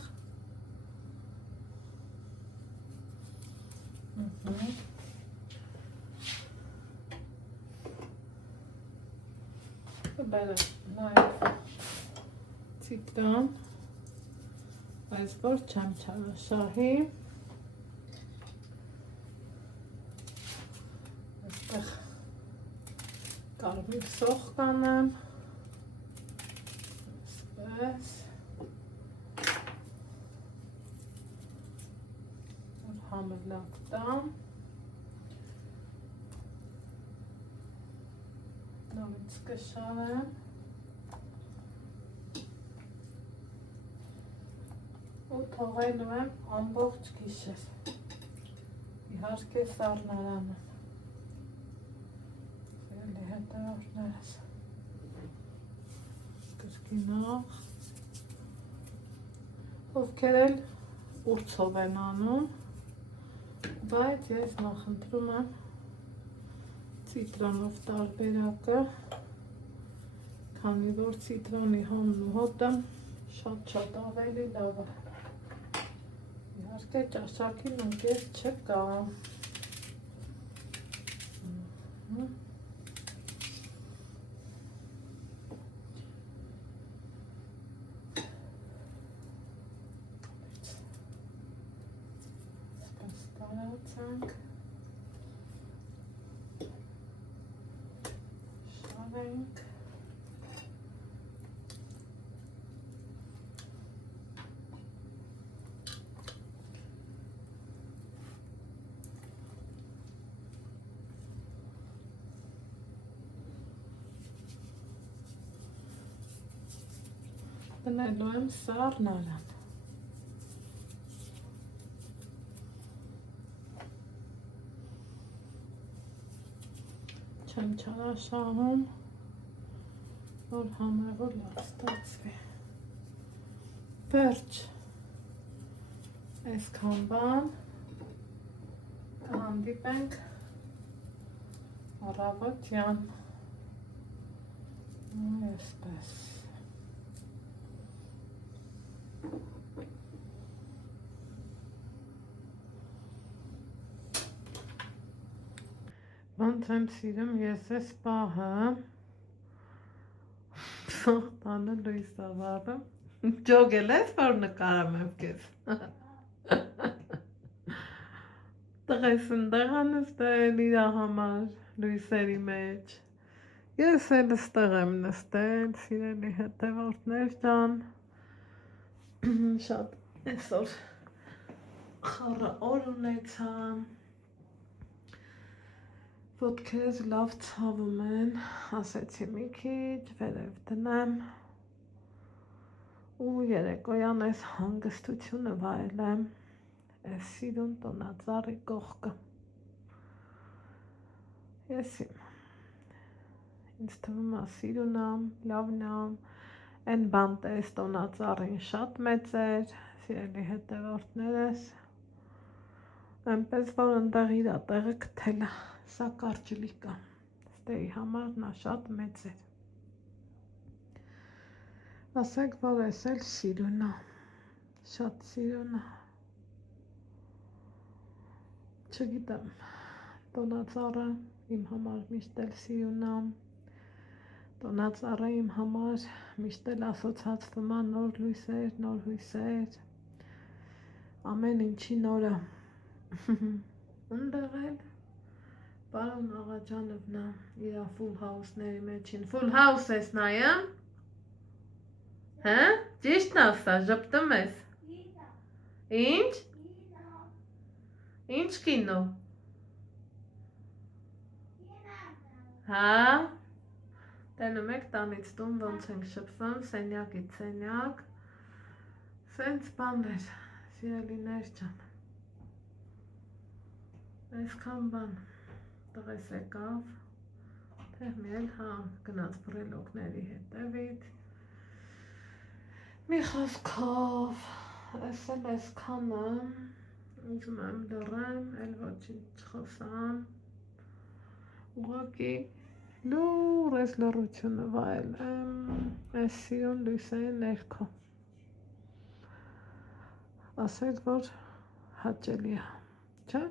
Բերը նաև ցիտրոն, այս որ չեմ չարաշահի։ Այստեղ կարմիր սոխ կանեմ, այսպես, համը լավ տամ, նորից կշարեմ, ու թողելու եմ ամբողջ գիշեր, իհարկե սառնարանը։ հետևորդներս կրկինող ովքեր էլ ուրցով են անում, բայց ես նախընտրում եմ ցիտրոնով տարբերակը, քանի որ ցիտրոնի հոմն ու հոտը շատ ավելի լավ է։ Իհարկե ճաշակին ընկեր չկա։ Տարածանք, շարենք, դնելու եմ սառնարան։ Չեմ չարաշահում, որ համարվոր լավ ստացվի։ Վերջ, այսքան բան, կհանդիպենք առավոտյան, այսպես։ Ոնց եմ սիրում ես ես պահը, սող տանը լույս ավարը, ջոգել ես, որ նկարեմ եմ կեզ։ Տղես ընդեղ անստել իրա համար լույսերի մեջ, ես էլ ստեղ եմ նստել, սիրելի հետևորդներ ջան, շատ այսօր խառը օր ունեցամ, ոտքերս լավ ցավում են, ասեցի մի քիչ վերև դնեմ ու երեկոյան այս հանգստությունը վայելեմ այս սիրուն տոնածառի կողքը։ Ես ինձ թվում է սիրուն եմ, լավն եմ, այն բանտես տոնածառին շատ մեծ էր, սիրելի հետևորդներս, այնպես որ ընդեղ իր տեղը գտել է, սա կարճլիկ է, ստեի համար նա շատ մեծ էր։ Ասեք, որ ես էլ սիրուն է, շատ սիրուն է։ Չգիտեմ, տոնածառը իմ համար միշտ էլ սիրուն է, տոնածառը իմ համար միշտ էլ ասոցացվում է նոր լույսեր, նոր հույսեր, ամեն ինչի նորը։ Ընդեղ էլ Պարոն Աղաջանովն է իրա Full House-ների մեջին, Full House ես նայում, հա, ճիշտն ասա, ժպտում ես, ինչ, ինչ կինո, հա, տենում եք տանից տուն ոնց ենք շպվում, սենյակից սենյակ, սենց բաներ, սիրելիներ ջան, այսքան բան, տղես եկավ, թե մի էլ հա գնաց բրելոկների հետևից, մի խոսքով, ես էլ այսքանը, ուզում եմ լռեմ, էլ ոչինչ չխոսամ, ուղղակի լուր ես լռությունը վայելեմ, այս սիրուն լույսերի ներքո, ասել, որ հաճելի է, չէ՞։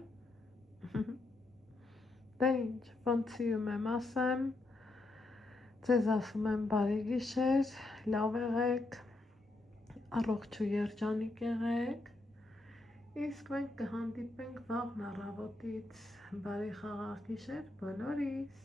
Դե ինչ, ոնց սիրում եմ ասեմ, ձեզ ասում եմ բարի գիշեր, լավ եղեք, առողջ ու երջանիկ եղեք, իսկ մենք կհանդիպենք վաղն առավոտից, բարի խաղաղ գիշեր բոլորիս։